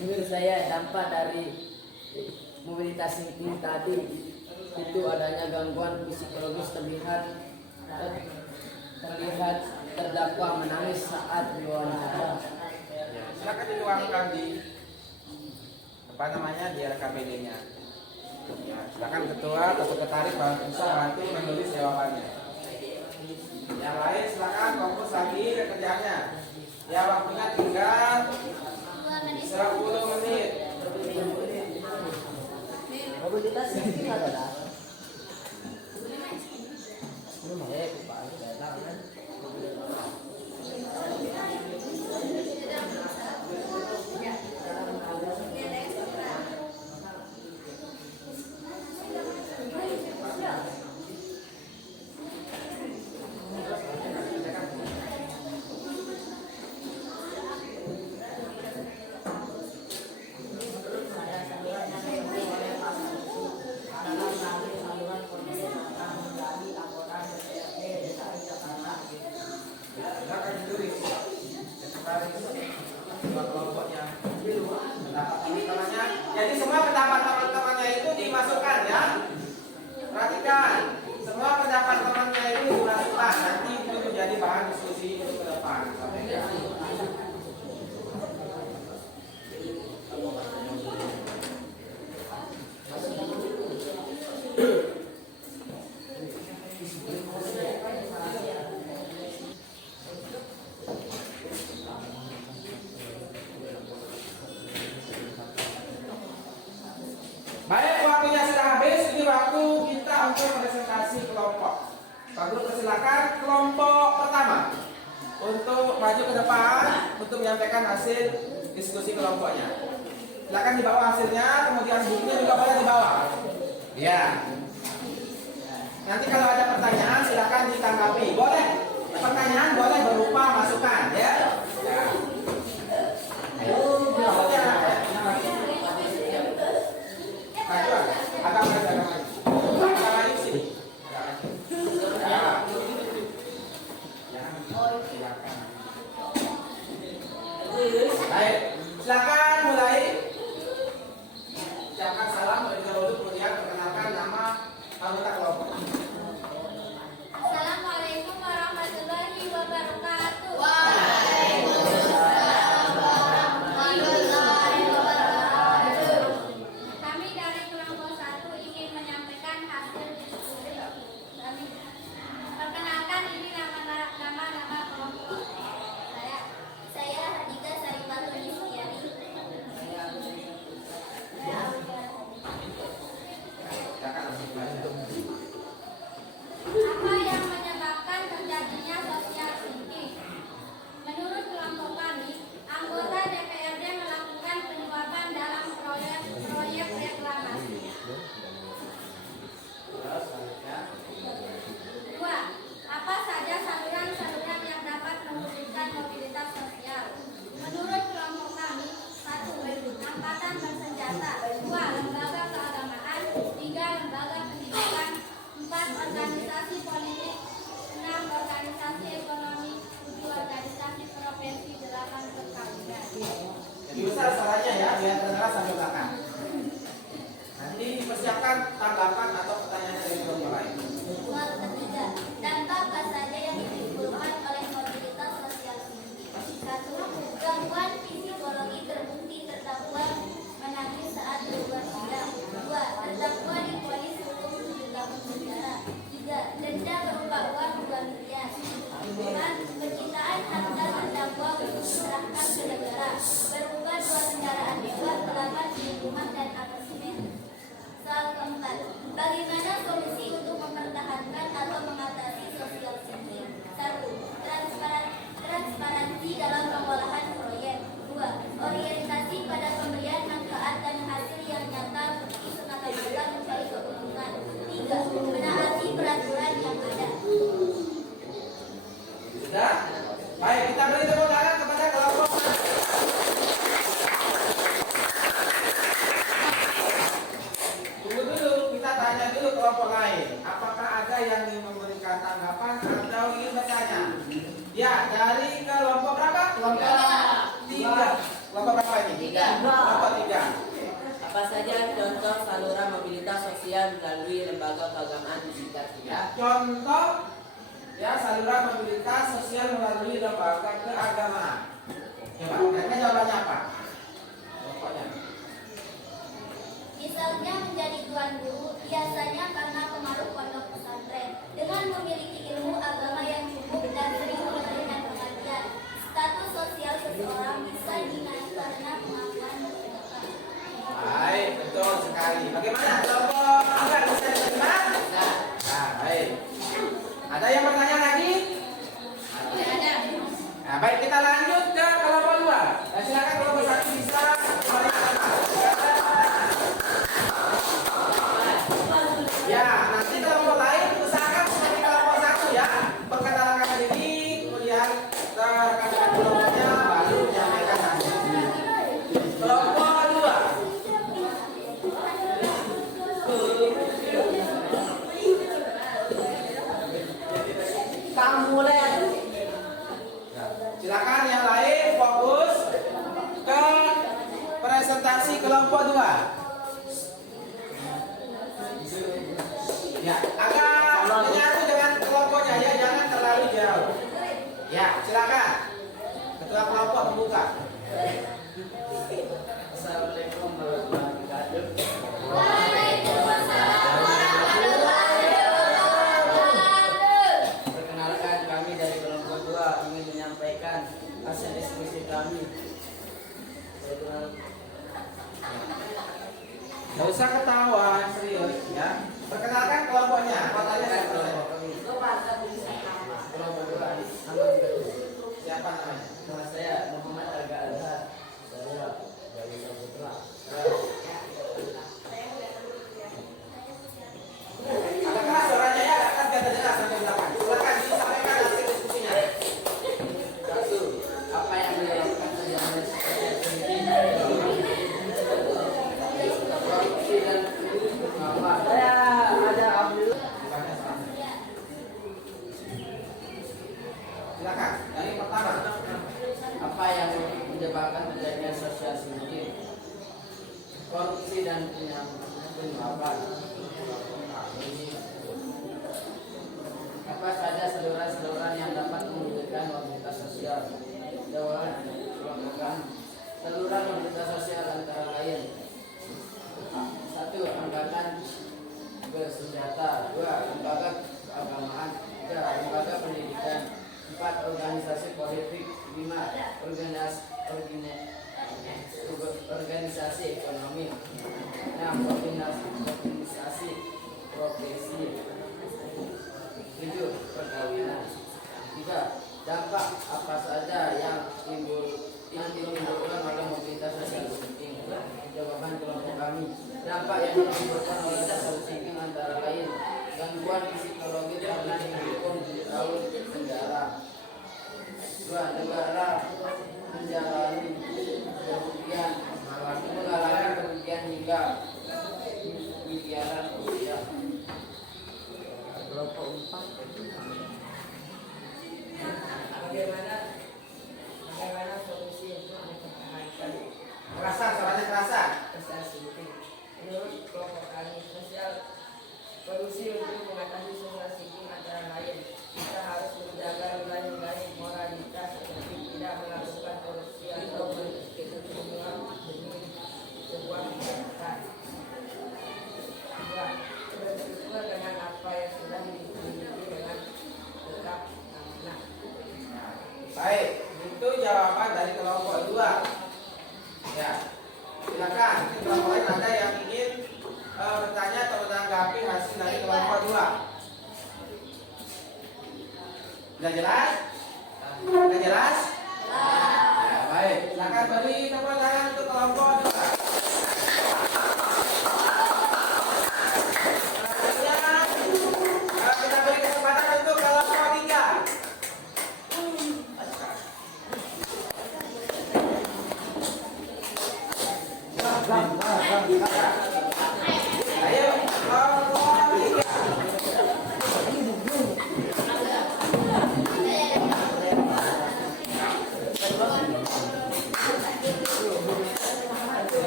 Menurut saya dampak dari mobilitas thinking tadi itu adanya gangguan psikologis terlihat terdakwa menangis saat diwawancara. Silakan dituangkan di di RKPD-nya. Ya, silakan ketua atau sekretaris bisa bantu menulis jawabannya. Yang lain silakan fokus lagi ke kerjaannya. Ya, waktunya tinggal 10 menit. Mobilitas thinking adalah Silakan ditulis. Kelompoknya. Pendapat teman-temannya. Jadi semua pendapat teman-temannya itu dimasukkan ya. Perhatikan, semua pendapat temannya itu dimasukkan. Nanti itu menjadi bahan diskusi untuk ke depan. Baik, waktunya sudah habis. Ini waktu kita untuk presentasi kelompok. Pak Guru persilakan kelompok pertama untuk maju ke depan untuk menyampaikan hasil diskusi kelompoknya. Silakan dibawa hasilnya, kemudian bukunya juga boleh dibawa. Ya. Nanti kalau ada pertanyaan silakan ditanggapi. Boleh pertanyaan boleh berupa masukan ya. Agak maju sini. Ya. Baik, silakan mulai. Ucapkan salam terlebih dahulu, kemudian perkenalkan nama anggota kelompok. Assalamualaikum warahmatullahi wabarakatuh. Kami dari kelompok 1 ingin menyampaikan hasil diskusi kami. Perkenalkan, ini nama-nama kelompok saya Hadijah Sarifatul Istiari. Apa yang menyebabkan terjadinya sosial thinking? Menurut kelompok kami, anggota DPRD melakukan penyuapan dalam proyek reklamasi. 2. Apa saja saluran-saluran yang dapat mewujudkan mobilitas sosial? Menurut kelompok kami, 1. Angkatan bersenjata, 2. Lembaga keagamaan, 3. Lembaga pendidikan, 4. Organisasi politik, 6. Organisasi ekonomi, 7. Organisasi profesi, 8. Perkawinan. Jadi besar suaranya ya, biar terdengar sampai belakang. Nanti persiapkan tanggapan atau pertanyaan dari kelompok lain. Soal ketiga, dampak apa saja yang ditimbulkan oleh mobilitas sosial tinggi? 1. Gangguan psikologi terbukti terdakwa menangis saat berbuat salah. 2. Terdakwa divonis hukum 7 tahun penjara. 3. Denda berupa uang 2 miliar. 4. Penyitaan harta terdakwa untuk diserahkan ke negara berupa 2 kendaraan mewah, 8 unit rumah dan apartemen. Soal keempat, bagaimana solusi untuk mempertahankan atau mengatasi social thinking? 1. Transparansi dalam pengolahan proyek. 2. Orientasi pada pemberian manfaat dan hasil yang nyata bukti semata-mata mencari keuntungan. 3. Menaati peraturan yang ada. Sudah? Baik, kita beri tepuk tangan kepada kelompok. Tunggu dulu, kita tanya dulu kelompok lain. Apakah ada yang ingin memberikan tanggapan atau ingin bertanya? Ya, dari kelompok berapa? Kelompok 3. Kelompok berapa ini? 3. Kelompok 3. Apa saja contoh saluran mobilitas sosial melalui lembaga keagamaan di sekitar kita? Ya, contoh ya saluran mobilitas sosial melalui lembaga keagamaan. Coba, kira-kira jawabannya apa? Pokoknya. Misalnya menjadi tuan guru, biasanya karena pengaruh pondok pesantren. Dengan memiliki ilmu agama yang cukup dan sering memberikan pengajian, status sosial seseorang bisa dinaik karena pengakuan bersedekah. Baik, betul sekali. Bagaimana kelompok enggak bisa diterima? Nah, baik. Ada yang bertanya lagi? Ada. Nah, baik, kita lanjut ke kelompok 2. Nah, silakan kelompok 1 bisa kembali ke atas. Ya, nanti kelompok lain usahakan seperti kelompok 1 ya. Perkenalkan diri, kemudian rekan-rekan kelompoknya baru menyampaikan hasil. Kelompok 2. Kamu mulai. Silakan yang lain fokus ke presentasi kelompok 2. Ya, agak menyatu dengan kelompoknya ya, jangan terlalu jauh. Ya, silakan. Ketua kelompok membuka. Assalamualaikum warahmatullahi wabarakatuh. Waalaikumsalam warahmatullahi wabarakatuh. Perkenalkan, kami dari kelompok 2 ingin menyampaikan hasil diskusi kami. Gak usah ketawa, serius ya. Perkenalkan kelompoknya. Kotanya saya perlu. Kelompok 2 Siapa namanya? nama saya Muhammad Aga Azhar. Saya dari Saputra. Agak keras suaranya ya, agak biar terdengar sampai belakang. Silakan disampaikan hasil diskusinya. 1. Apa yang menyebabkan terjadinya social thinking? Korupsi dan apa? Saya ada Abdul. Silakan, dari pertama. Apa yang menyebabkan terjadinya sosial miskin, korupsi dan penyuapan. Apa saja saluran-saluran yang dapat mewujudkan mobilitas sosial? Jawaban: saluran mobilitas sosial antara lain: 1. Angkatan bersenjata, 2. Lembaga keagamaan, 3. Lembaga pendidikan, 4. Organisasi politik, 5. Organisasi ekonomi, 6. Organisasi profesi, 7. Perkawinan. 3. Dampak apa saja yang ditimbulkan oleh mobilitas sosial seeking? Jawaban kelompok kami: dampak yang ditimbulkan oleh sosial seeking antara lain gangguan psikologis karena dihukum 7 tahun penjara, 2. Negara mengalami kerugian hingga miliaran rupiah. Kelompok 4. Bagaimana solusi untuk mempertahankan Kerasan, suaranya kerasan. sosial seeking? Menurut kelompok kami, solusi untuk mengatasi sosial seeking antara lain, kita harus menjaga nilai-nilai moralitas seperti tidak melakukan korupsi atau berkecukupan demi sebuah kejahatan. 2. Bersyukur dengan apa yang sudah dimiliki dengan tetap amanah. Baik, itu jawaban dari kelompok 2. Ya, silakan. Kelompok lain ada yang ingin bertanya atau menanggapi hasil dari kelompok 2. Sudah jelas? Sudah jelas? Ya, baik. Silakan beri tepuk tangan untuk kelompok 2. Selanjutnya kita beri kesempatan untuk kelompok 3. Ayo, kelompok 3.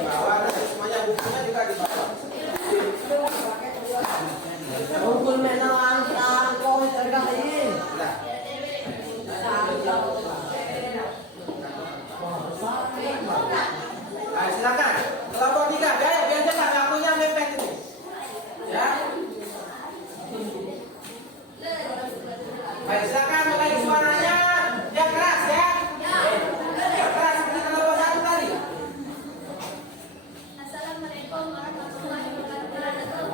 Bawa semuanya, bukunya juga dibawa. Hukum menang tangkong tergain. Sudah. Nah, silakan. Kelompok 3, ya, biar jelas akunya mepet ini. Ya. Baik, silakan mulai suaranya yang keras ya. Yang keras seperti kelompok 1 tadi. Assalamualaikum warahmatullahi wabarakatuh.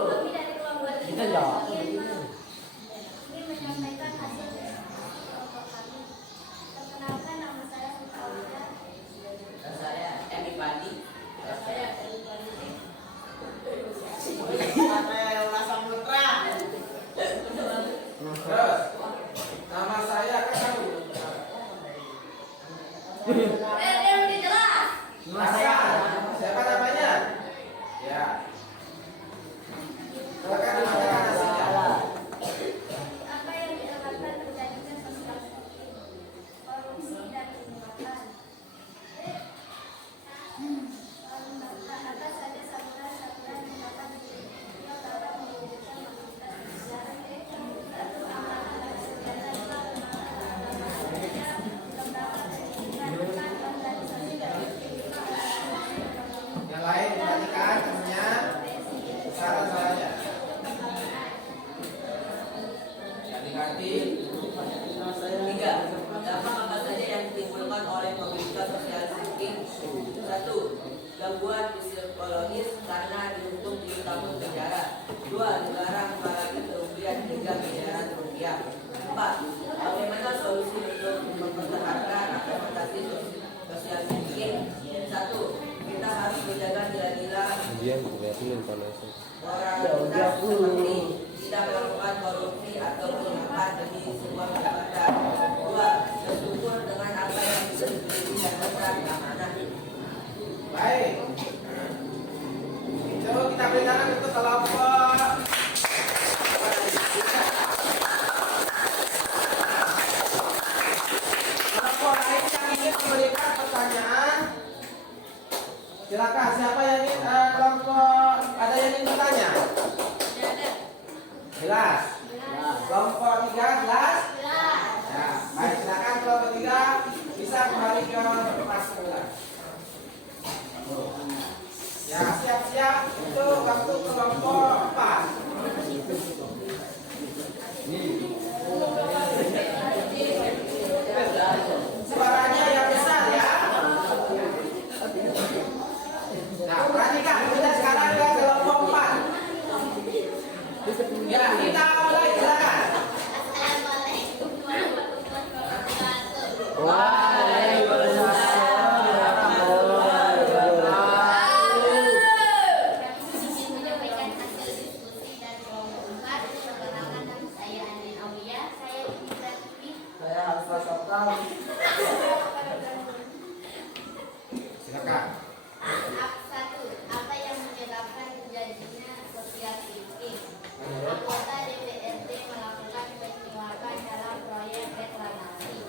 Kami dari kelompok 3 ingin menyampaikan hasil dari kelompok kami. Perkenalkan, nama saya Sukawida. Saya Emi Pandi. Saya dari Bandung. Terus. Nama saya kan kamu. Lebih jelas. Hasan. Siapa namanya? Ya. Silakan dibacakan hasilnya. Apa yang menyebabkan terjadinya sosial miskin, korupsi dan penyuapan? Apa saja saluran-saluran yang dapat digunakan dapat mewujudkan mobilitas sosial? 1. Amanah bersenjata, 2. Lembaga pendidikan, 4. Organisasi dan Yang lain diperhatikan temannya. Suaranya. Ya, diganti. 3. Dampak apa saja yang ditimbulkan oleh mobilitas sosial seeking? 1. Gangguan psikologis karena dihukum 7 tahun penjara. 2. Negara mengalami kerugian hingga miliaran rupiah. 4. Bagaimana solusi untuk mempertahankan atau mengatasi sosial seeking? 1. Kita harus menjaga nilai-nilai moralitas seperti tidak melakukan korupsi atau penyuapan demi sebuah kejahatan. 2. Bersyukur dengan apa yang sudah diberi dan tetap amanah. Baik. Coba kita beri tangan untuk kelompok tambah 3, 11. Ya, baik, silakan kelompok 3 bisa kembali ke kelas 9. Ya, siap-siap untuk waktu kelompok 4. Suaranya yang besar ya. Nah, perhatikan kita sekarang ke kelompok 4. Ya, kita mulai, silakan. Assalamualaikum warahmatullahi wabarakatuh. Waalaikumsalam warahmatullahi wabarakatuh. Izin menyampaikan hasil diskusi dari kelompok 4. Perkenalkan nama saya Anin Aulia. Saya Inisiatif. Saya Hafsa Sokal. Silakan. Satu, apa yang menyebabkan terjadinya sosial thinking? Anggota DPRD melakukan penyuapan dalam proyek reklamasi.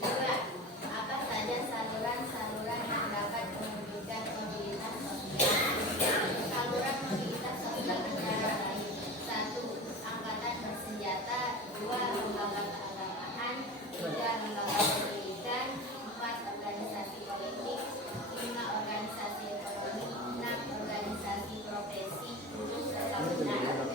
Dua, apa saja saluran-saluran yang dapat mewujudkan mobilitas sosial? Saluran mobilitas sosial antara lain: 1. Angkatan bersenjata. 2. Lembaga keagamaan. 3. Lembaga pendidikan. 4. Organisasi politik. 5. Organisasi ekonomi. 6. Organisasi profesi. 7. Perkawinan.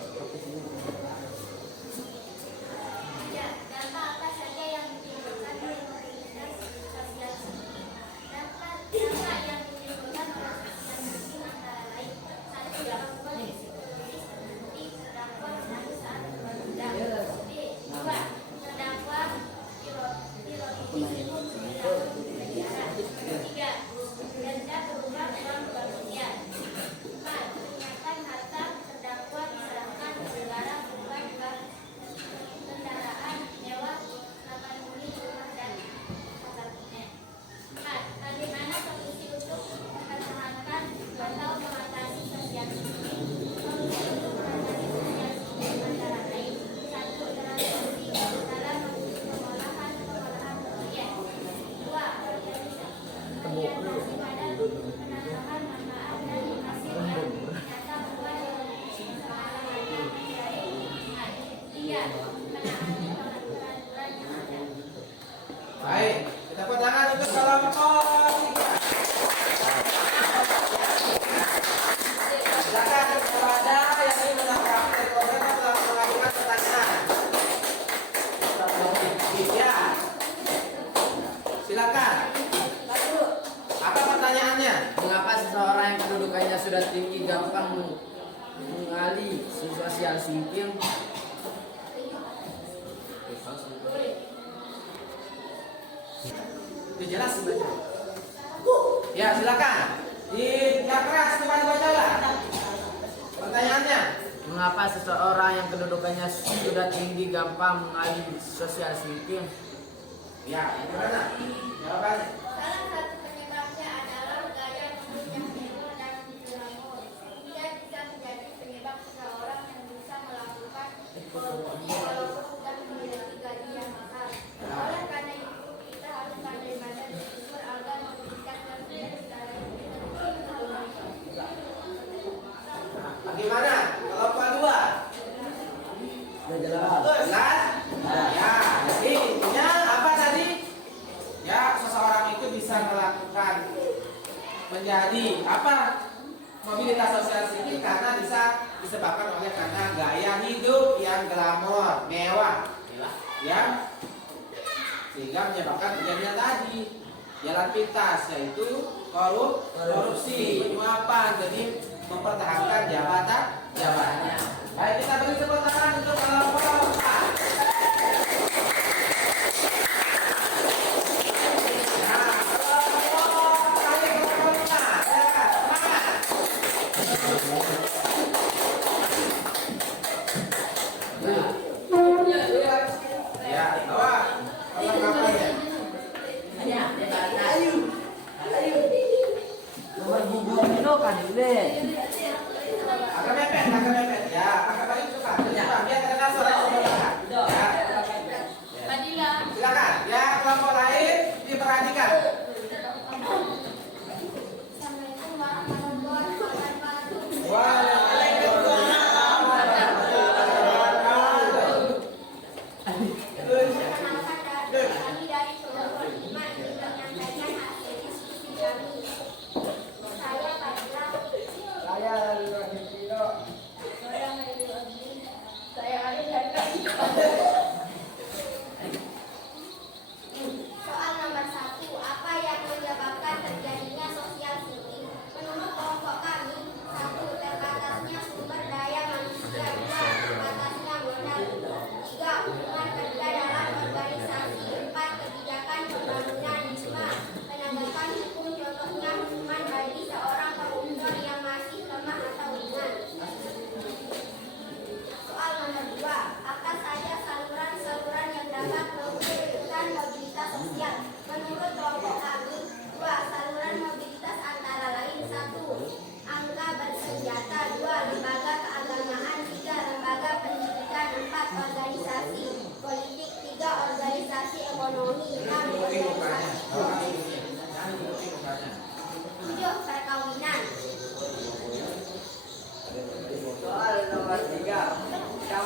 Ya, dampak apa saja yang ditimbulkan oleh mobilitas sosial tinggi? Dampak yang ditimbulkan oleh sosial tinggi antara lain: 1. Gangguan psikologis terbukti terdakwa menangis saat berundang. 2. Terdakwa tiroidis umum perilaku di penjara. 3. Denda berupa uang kerugian. 4. Peringatan harta terdakwa diserahkan ke negara berupa kendaraan mewah, 8 unit rumah dan apartemen. 4. Bagaimana solusi untuk mempertahankan atau mengatasi sosial tinggi? Solusi untuk mengatasi sosial tinggi antara lain: 1. Transisi dalam pengolahan proyek. 2. Orientasi pada penambahan manfaat dari hasil yang nyata bukan pengalamannya dari lingkungan. 3. Menaati peraturan yang ada. Baik, kita tepuk tangan untuk kelompok 3. Silakan kepada yang ingin menanggapi program atau mengajukan pertanyaan. Ya, silakan. Apa pertanyaannya? Mengapa seseorang yang kedudukannya sudah tinggi gampang mengali sosial thinking? Itu jelas baca. Ya, silakan. Yang keras teman bacalah. Pertanyaannya. Mengapa seseorang yang kedudukannya sudah tinggi gampang mengali sosial thinking? Ya, gimana? Jawabannya. Salah satu penyebabnya adalah gaya hidup yang mewah dan glamor. Dia bisa menjadi penyebab seseorang yang bisa melakukan korupsi walaupun sudah memiliki gaji yang mahal. Oleh karena itu, kita harus pandai-pandai bersyukur agar memberikan kerja secara Bagaimana? Kelompok 2. Jelas. Jelas? Ya, jadi intinya apa tadi? Ya, seseorang itu bisa melakukan menjadi apa? Mobilitas sosial tinggi karena bisa disebabkan oleh karena gaya hidup yang glamor, mewah, ya, sehingga menyebabkan kejadian tadi jalan pintas, yaitu korupsi, penyuapan, jadi mempertahankan jabatannya. Baik, kita beri tepuk tangan untuk kelompok 4. Ya, bawa perlengkapannya. Nomor bubur itu kan dulu. Agak mepet. Ya, agak baik suka.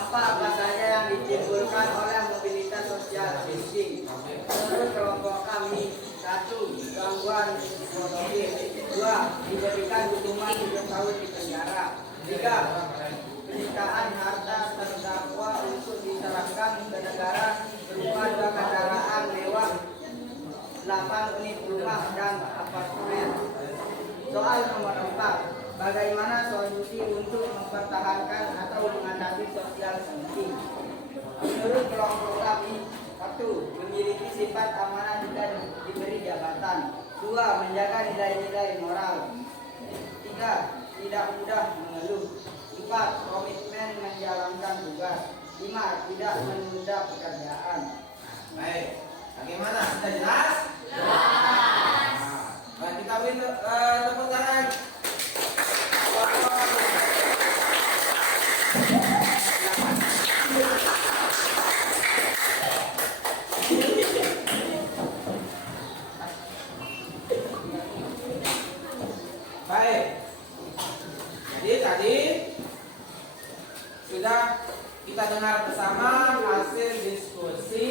Apa saja yang ditimbulkan oleh mobilitas sosial fisik? Menurut kelompok kami, 1. Gangguan psikologis. 2. Diberikan hukuman 3 tahun di penjara. 3. Penyitaan harta terdakwa untuk diserahkan ke negara berupa 2 kendaraan mewah, 8 unit rumah dan apartemen. Soal nomor 4. Bagaimana solusi untuk mempertahankan atau mengatasi sosial stinking? Menurut kelompok kami, 1. Memiliki sifat amanah jika diberi jabatan. 2. Menjaga nilai-nilai moral. 3. Tidak mudah mengeluh. 4. Komitmen menjalankan tugas. 5. Tidak menunda pekerjaan. Baik, bagaimana? Sudah jelas? Jelas. Nah, kita beri tepuk tangan. Baik. Jadi tadi sudah kita dengar bersama hasil diskusi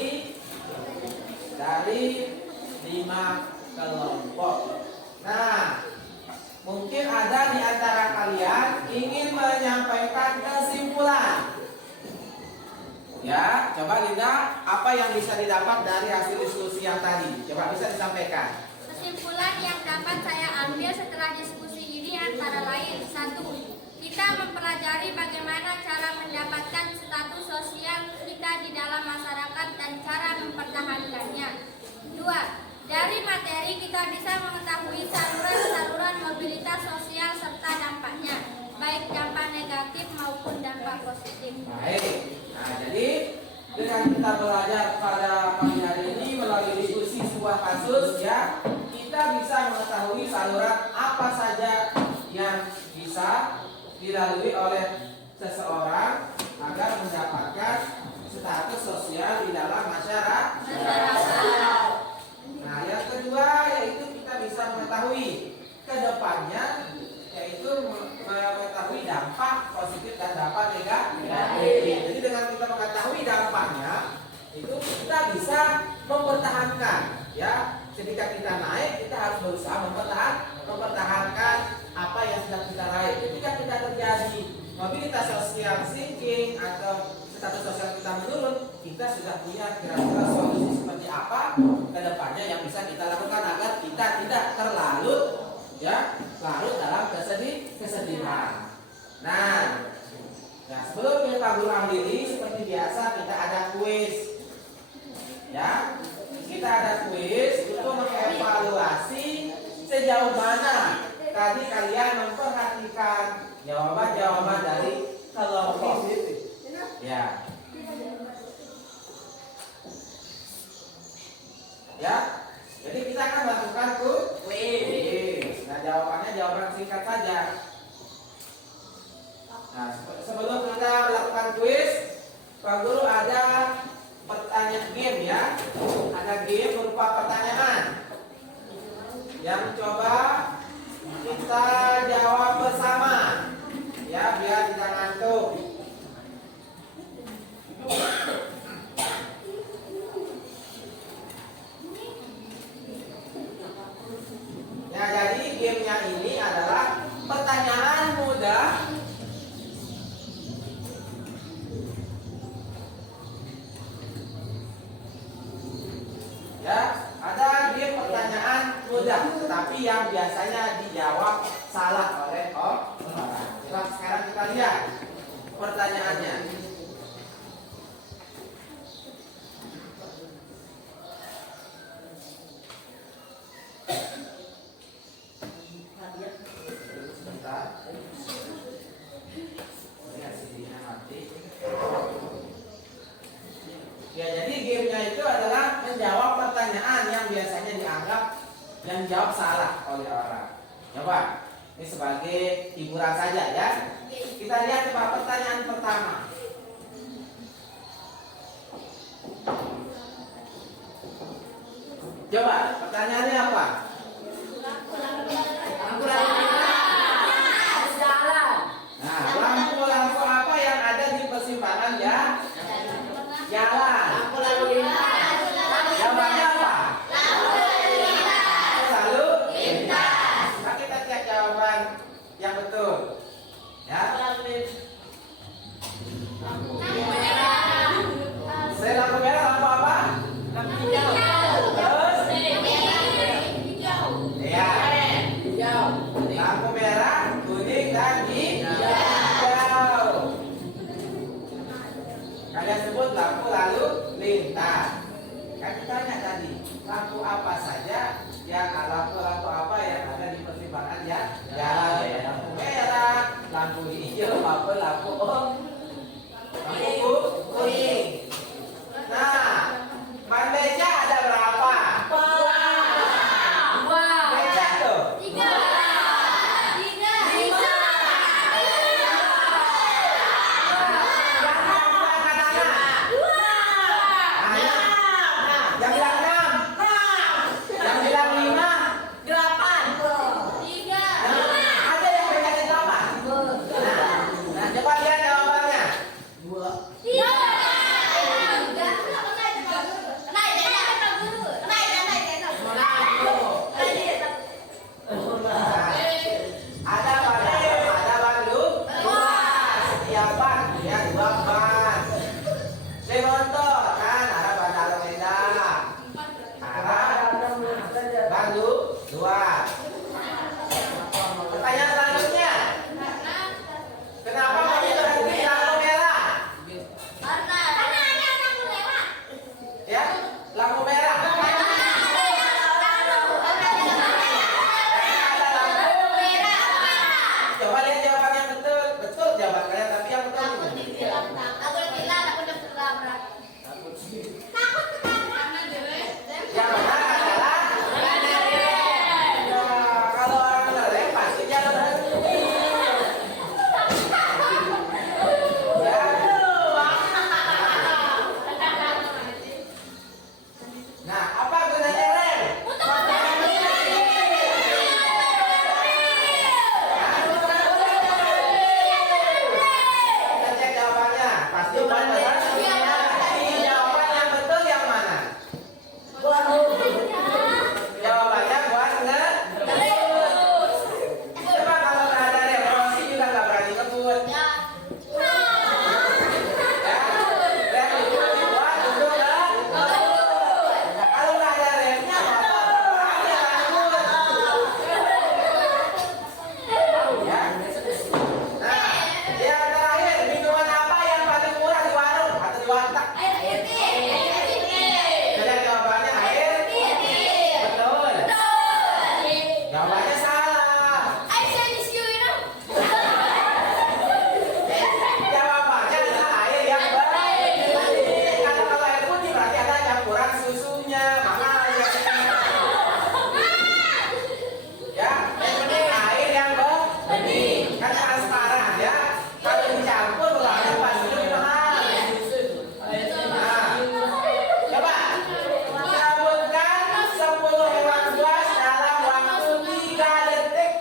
dari 5 kelompok. Nah, mungkin ada di antara kalian ingin menyampaikan kesimpulan. Ya, coba Linda, apa yang bisa didapat dari hasil diskusi yang tadi? Coba bisa disampaikan. Kesimpulan yang dapat saya ambil setelah diskusi ini antara lain: 1. Kita mempelajari bagaimana cara mendapatkan status sosial kita di dalam masyarakat dan cara mempertahankannya. 2. Dari materi kita bisa mengetahui saluran-saluran mobilitas sosial serta dampaknya, baik dampak negatif maupun dampak positif. Baik. Nah, jadi dengan kita belajar pada pagi hari ini melalui diskusi sebuah kasus, ya, kita bisa mengetahui saluran apa saja yang bisa dilalui oleh seseorang agar mendapatkan status sosial di dalam masyarakat. Nah, yang kedua yaitu kita bisa mengetahui ke depannya, yaitu mengetahui dampak positif dan dampak negatif. Jadi dengan kita mengetahui dampaknya, itu kita bisa mempertahankan, ya. Ketika kita naik, kita harus berusaha mempertahankan apa yang sudah kita raih. Ketika kita terjadi mobilitas sosial sinking atau status sosial kita menurun, kita sudah punya kira-kira solusi seperti apa ke depannya yang bisa kita lakukan agar kita tidak terlalu, ya, larut dalam kesedihan. Nah, ya, sebelum kita akhiri, seperti biasa kita ada kuis, ya. Kita ada kuis untuk mengevaluasi sejauh mana tadi kalian memperhatikan jawaban-jawaban dari kelompok. Ya. Ya. Jadi kita akan melakukan kuis. Nah, jawabannya jawaban singkat saja. Nah, sebelum kita melakukan kuis, Pak Guru ada pertanyaan game, ya. Ada game berupa pertanyaan yang coba kita jawab bersama, ya, biar tidak ngantuk. Ya, jadi gamenya ini adalah pertanyaan mudah ya, ada game pertanyaan mudah tetapi yang biasanya dijawab salah oleh orang. Coba sekarang kita lihat pertanyaannya. Sebentar. Lihat CD-nya mati. Ya, jadi gamenya itu adalah menjawab pertanyaan yang biasanya dianggap dan jawab salah oleh orang. Coba, ini sebagai hiburan saja, ya. Kita lihat coba pertanyaan pertama. Coba, pertanyaannya apa? Nah, lampu-lampu apa yang ada di persimpangan, ya? jalan. Jawabannya apa? Lalu lintas. Nah, kita cek jawaban yang betul. Ya. Saya lampu merah, lampu apa? Terus? Ya. Lampu merah, kuning, dan hijau. Kalian sebut lampu lalu lintas. Kan ditanya tadi, lampu apa saja yang lampu apa yang ada di persimpangan ya? Jalan ya. Lampu merah, lampu hijau, lampu kuning. Nah, ban beca ada berapa? Beca tuh. Yang bilang 6. Yang bilang 5. Ada yang becanya 8. Nah, coba lihat jawabannya. Ada ban luas. Setiap ban punya 2 ban. Lemontor kan ada ban armada. Ban luas. Pertanyaan selanjutnya. Kenapa kami berhenti lampu merah? Ya, lampu merah. Coba lihat jawaban yang betul. Betul jawaban kalian, tapi yang betul yang benar adalah ya, kalau orang ngerem pasti dia berhenti. Ya. Nah, apa gunanya rem? Kita cek jawabannya. Pasti benar. Jawaban yang betul yang mana? Jawabannya buat coba kalau nggak ada rem, Rosi juga nggak berani ngebut. Ya, rem itu dibuat untuk kalau nggak ada remnya, berani ngebut. Ya. Nah, yang terakhir, minuman apa yang paling murah di warung atau di warteg? Jadi jawabannya air. Betul. Jawabannya salah. Jawabannya adalah air yang bening. Karena kalau air putih berarti ada campuran susunya, makanya. Ya, air yang bening kan transparan ya. Kalau dicampur warnanya pasti lebih mahal. Nah, coba sebutkan 10 hewan buas dalam waktu 3 detik.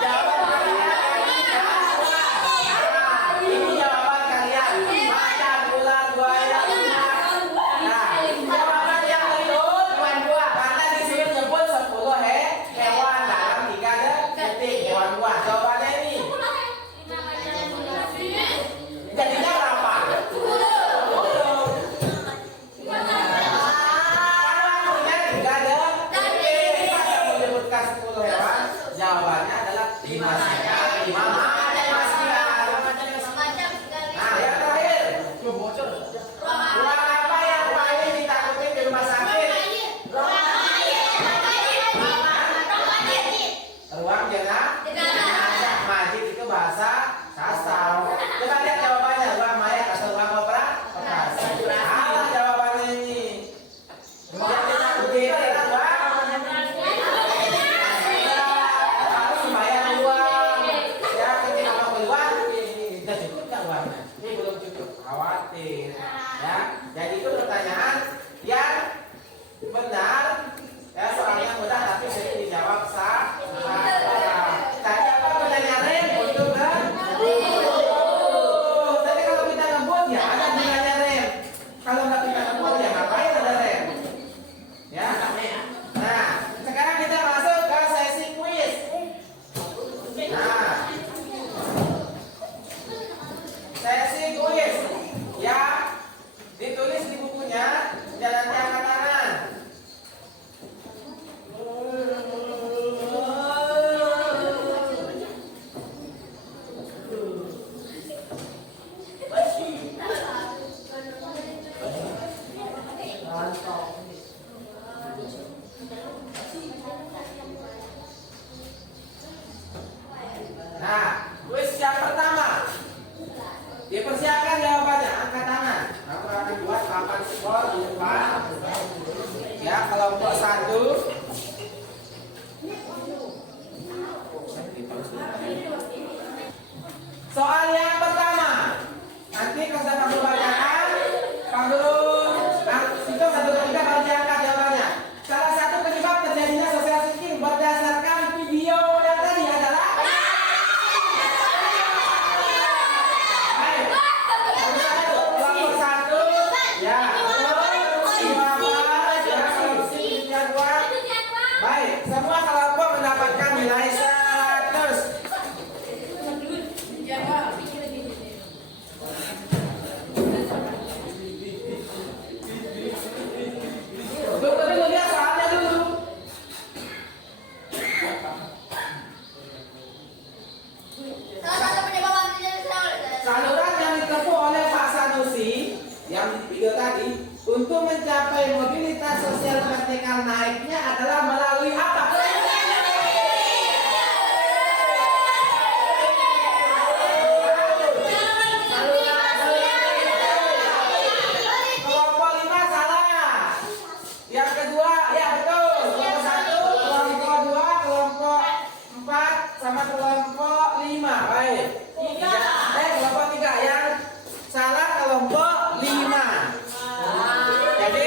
Jawaban kalian ini jawaban kalian. Macan, ular, buaya, ular. Nah, jawaban yang betul karena disuruh nyebut 10 hewan dalam 3 detik. Hewan buas. Jawabannya ini. Jadinya berapa? 10. Karena waktunya 3 detik. Masa menyebutkan 10 hewan? Jawabannya adalah 5 sekali. 5 Nah, yang terakhir. Ruang apa yang paling ditakutin di rumah sakit? Ruang jenazah. Majid itu bahasa sastra. Coba lihat jawabannya, ruang mayat atau ruang operasi. Salah jawabannya ini. Yang ditakutin adalah ruang. Harus bayar uang. Soal yang pertama, nanti kesan Pak Guru bacakan, Pak Guru hitung 1, 2, 3 baru diangkat jawabannya. Salah satu penyebab terjadinya social thinking berdasarkan video yang tadi adalah kelompok 1 ya, baik, semua kelompok mendapatkan nilai 100. Tapi lu lihat soalnya dulu. Salah satu penyebab terjadinya Saluran yang ditempuh oleh Pak Sanusi yang di video tadi untuk mencapai mobilitas sosial vertikal naiknya adalah melalui apa? Kelompok 5 salah. Yang kedua, ya betul. Kelompok 1, kelompok 2, kelompok 4 sama kelompok 5. Baik. Kelompok 3 yang salah kelompok 5. Jadi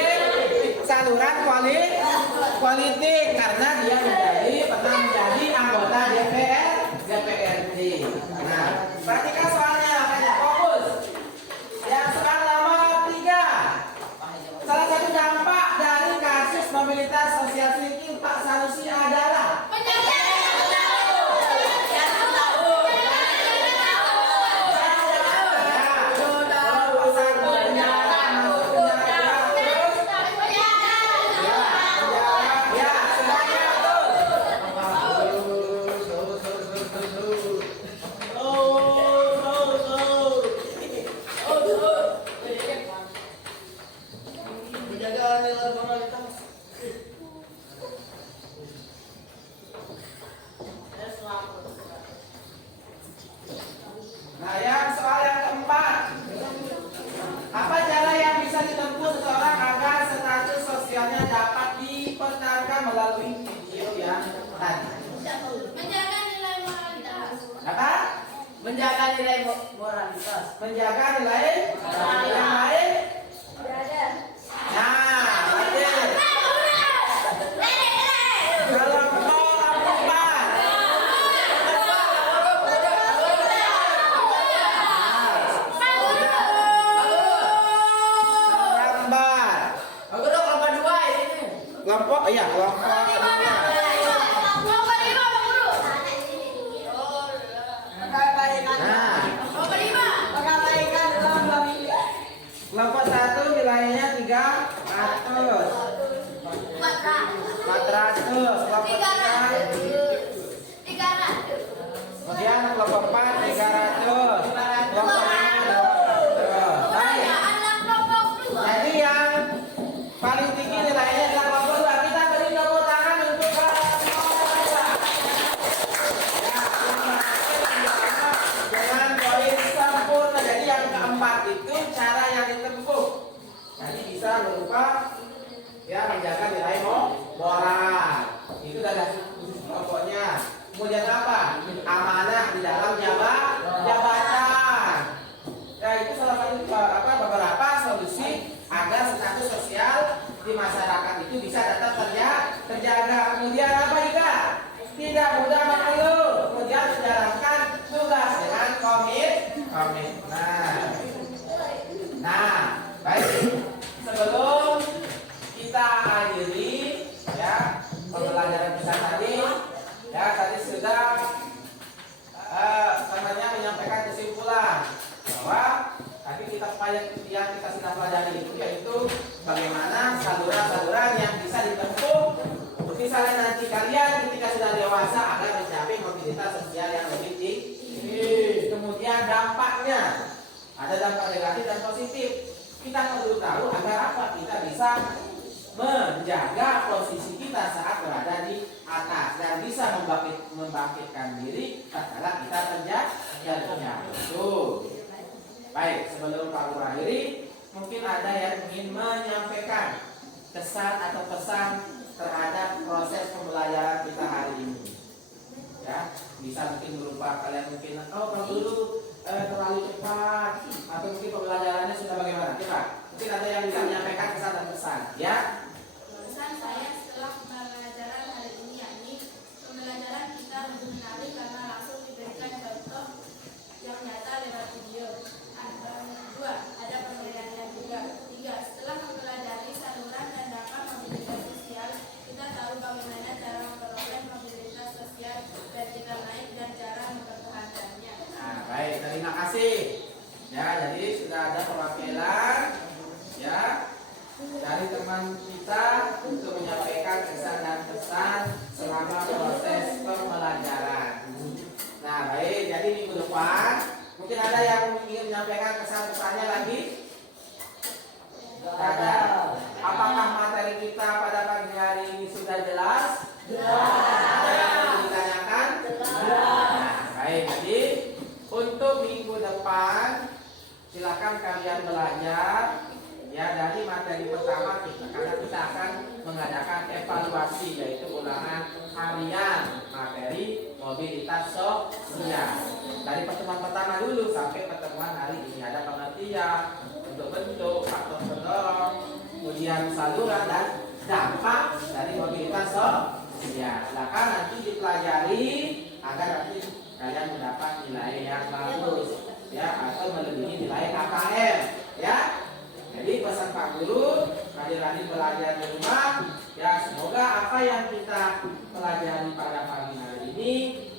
saluran politik karena dia pernah menjadi anggota DPRD. Nah, perhatikan soalnya, banyak fokus. Yang soal nomor 3. Salah satu dampak dari kasus mobilitas sosial thinking Pak Sanusi adalah Nah, yang soal yang keempat, apa cara yang bisa ditempuh seseorang agar status sosialnya dapat dipertahankan melalui video yang tadi? menjaga nilai moralitas. Apa? Menjaga nilai moralitas. Menjaga nilai yang lain. Nah, betul. Kelompok 4. Gambar. Aku udah kelompok 2 ini. Kelompok, iya kelompok 5. Nah, kelompok 1 nilainya 300. 400. Kelompok 3. Kemudian kelompok 4 300. Kelompok 5 200. Baik. Jadi yang paling tinggi nilainya adalah kelompok 2. Kita beri tepuk tangan untuk kelompok 2. Dengan poin sempurna. Jadi yang keempat itu cara yang ditempuh. Jadi bisa berupa ya menjaga nilai moral. Itu adalah pokoknya. Kemudian apa? Amanah di dalam jabatan. Nah, itu salah satu beberapa solusi agar status sosial di masyarakat itu bisa tetap terjaga. Kemudian apa juga? Tidak mudah mengeluh. Kemudian menjalankan tugas dengan komit. Nah, baik. Sebelum kita akhiri ya pembelajaran kita tadi, ya tadi sudah menyampaikan kesimpulan bahwa tadi yang kita sudah pelajari itu yaitu bagaimana saluran-saluran yang bisa ditempuh misalnya nanti kalian ketika sudah dewasa agar mencapai mobilitas sosial yang lebih tinggi. Kemudian dampaknya ada dampak negatif dan positif. Kita perlu tahu agar apa kita bisa menjaga posisi kita saat berada di atas dan bisa membangkitkan diri tatkala kita terjatuhnya. Baik, sebelum Pak Guru akhiri, mungkin ada yang ingin menyampaikan kesan atau pesan terhadap proses pembelajaran kita hari ini. Ya, bisa mungkin berupa kalian mungkin, oh Pak Guru terlalu cepat atau mungkin pembelajarannya sudah bagaimana? Coba, mungkin ada yang bisa menyampaikan kesan dan pesan, ya? Pesan saya setelah pembelajaran hari ini yakni pembelajaran kita lebih menarik karena langsung diberikan contoh yang nyata lewat video. Dua, ada penilaiannya juga. Tiga, setelah mempelajari saluran dan dampak mobilitas sosial, kita tahu bagaimana cara memperoleh mobilitas sosial vertikal naik dan cara mempertahankannya. Nah, baik, terima kasih. Ya, jadi sudah ada perwakilan, ya, dari teman kita untuk menyampaikan kesan dan pesan selama proses pembelajaran. Nah, baik, jadi minggu depan mungkin ada yang ingin menyampaikan kesan pesannya lagi? Ada. Apakah materi kita pada pagi hari ini sudah jelas? Ada yang perlu ditanyakan? Nah, baik, jadi untuk minggu depan silakan kalian belajar ya dari materi pertama kita, karena kita akan mengadakan evaluasi yaitu ulangan harian materi mobilitas sosial dari pertemuan pertama dulu sampai pertemuan hari ini. Ada pengertian untuk bentuk, faktor pendorong, kemudian saluran dan dampak dari mobilitas sosial. Silakan nanti dipelajari agar nanti kalian mendapat nilai yang bagus ya atau melebihi nilai KKM ya. Jadi pesan Pak Guru, rajin-rajin belajar di rumah ya, semoga apa yang kita pelajari pada pagi hari ini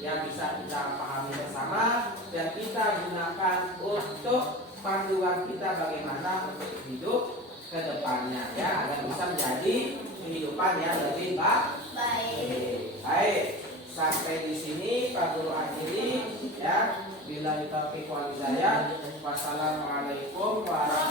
ya bisa kita pahami bersama dan kita gunakan untuk panduan kita bagaimana untuk hidup ke depannya ya, agar bisa menjadi kehidupan yang lebih baik. Baik, sampai di sini Pak Guru akhiri ya. Billahi taufiq wal hidayah. Wassalamualaikum warahmatullahi wabarakatuh.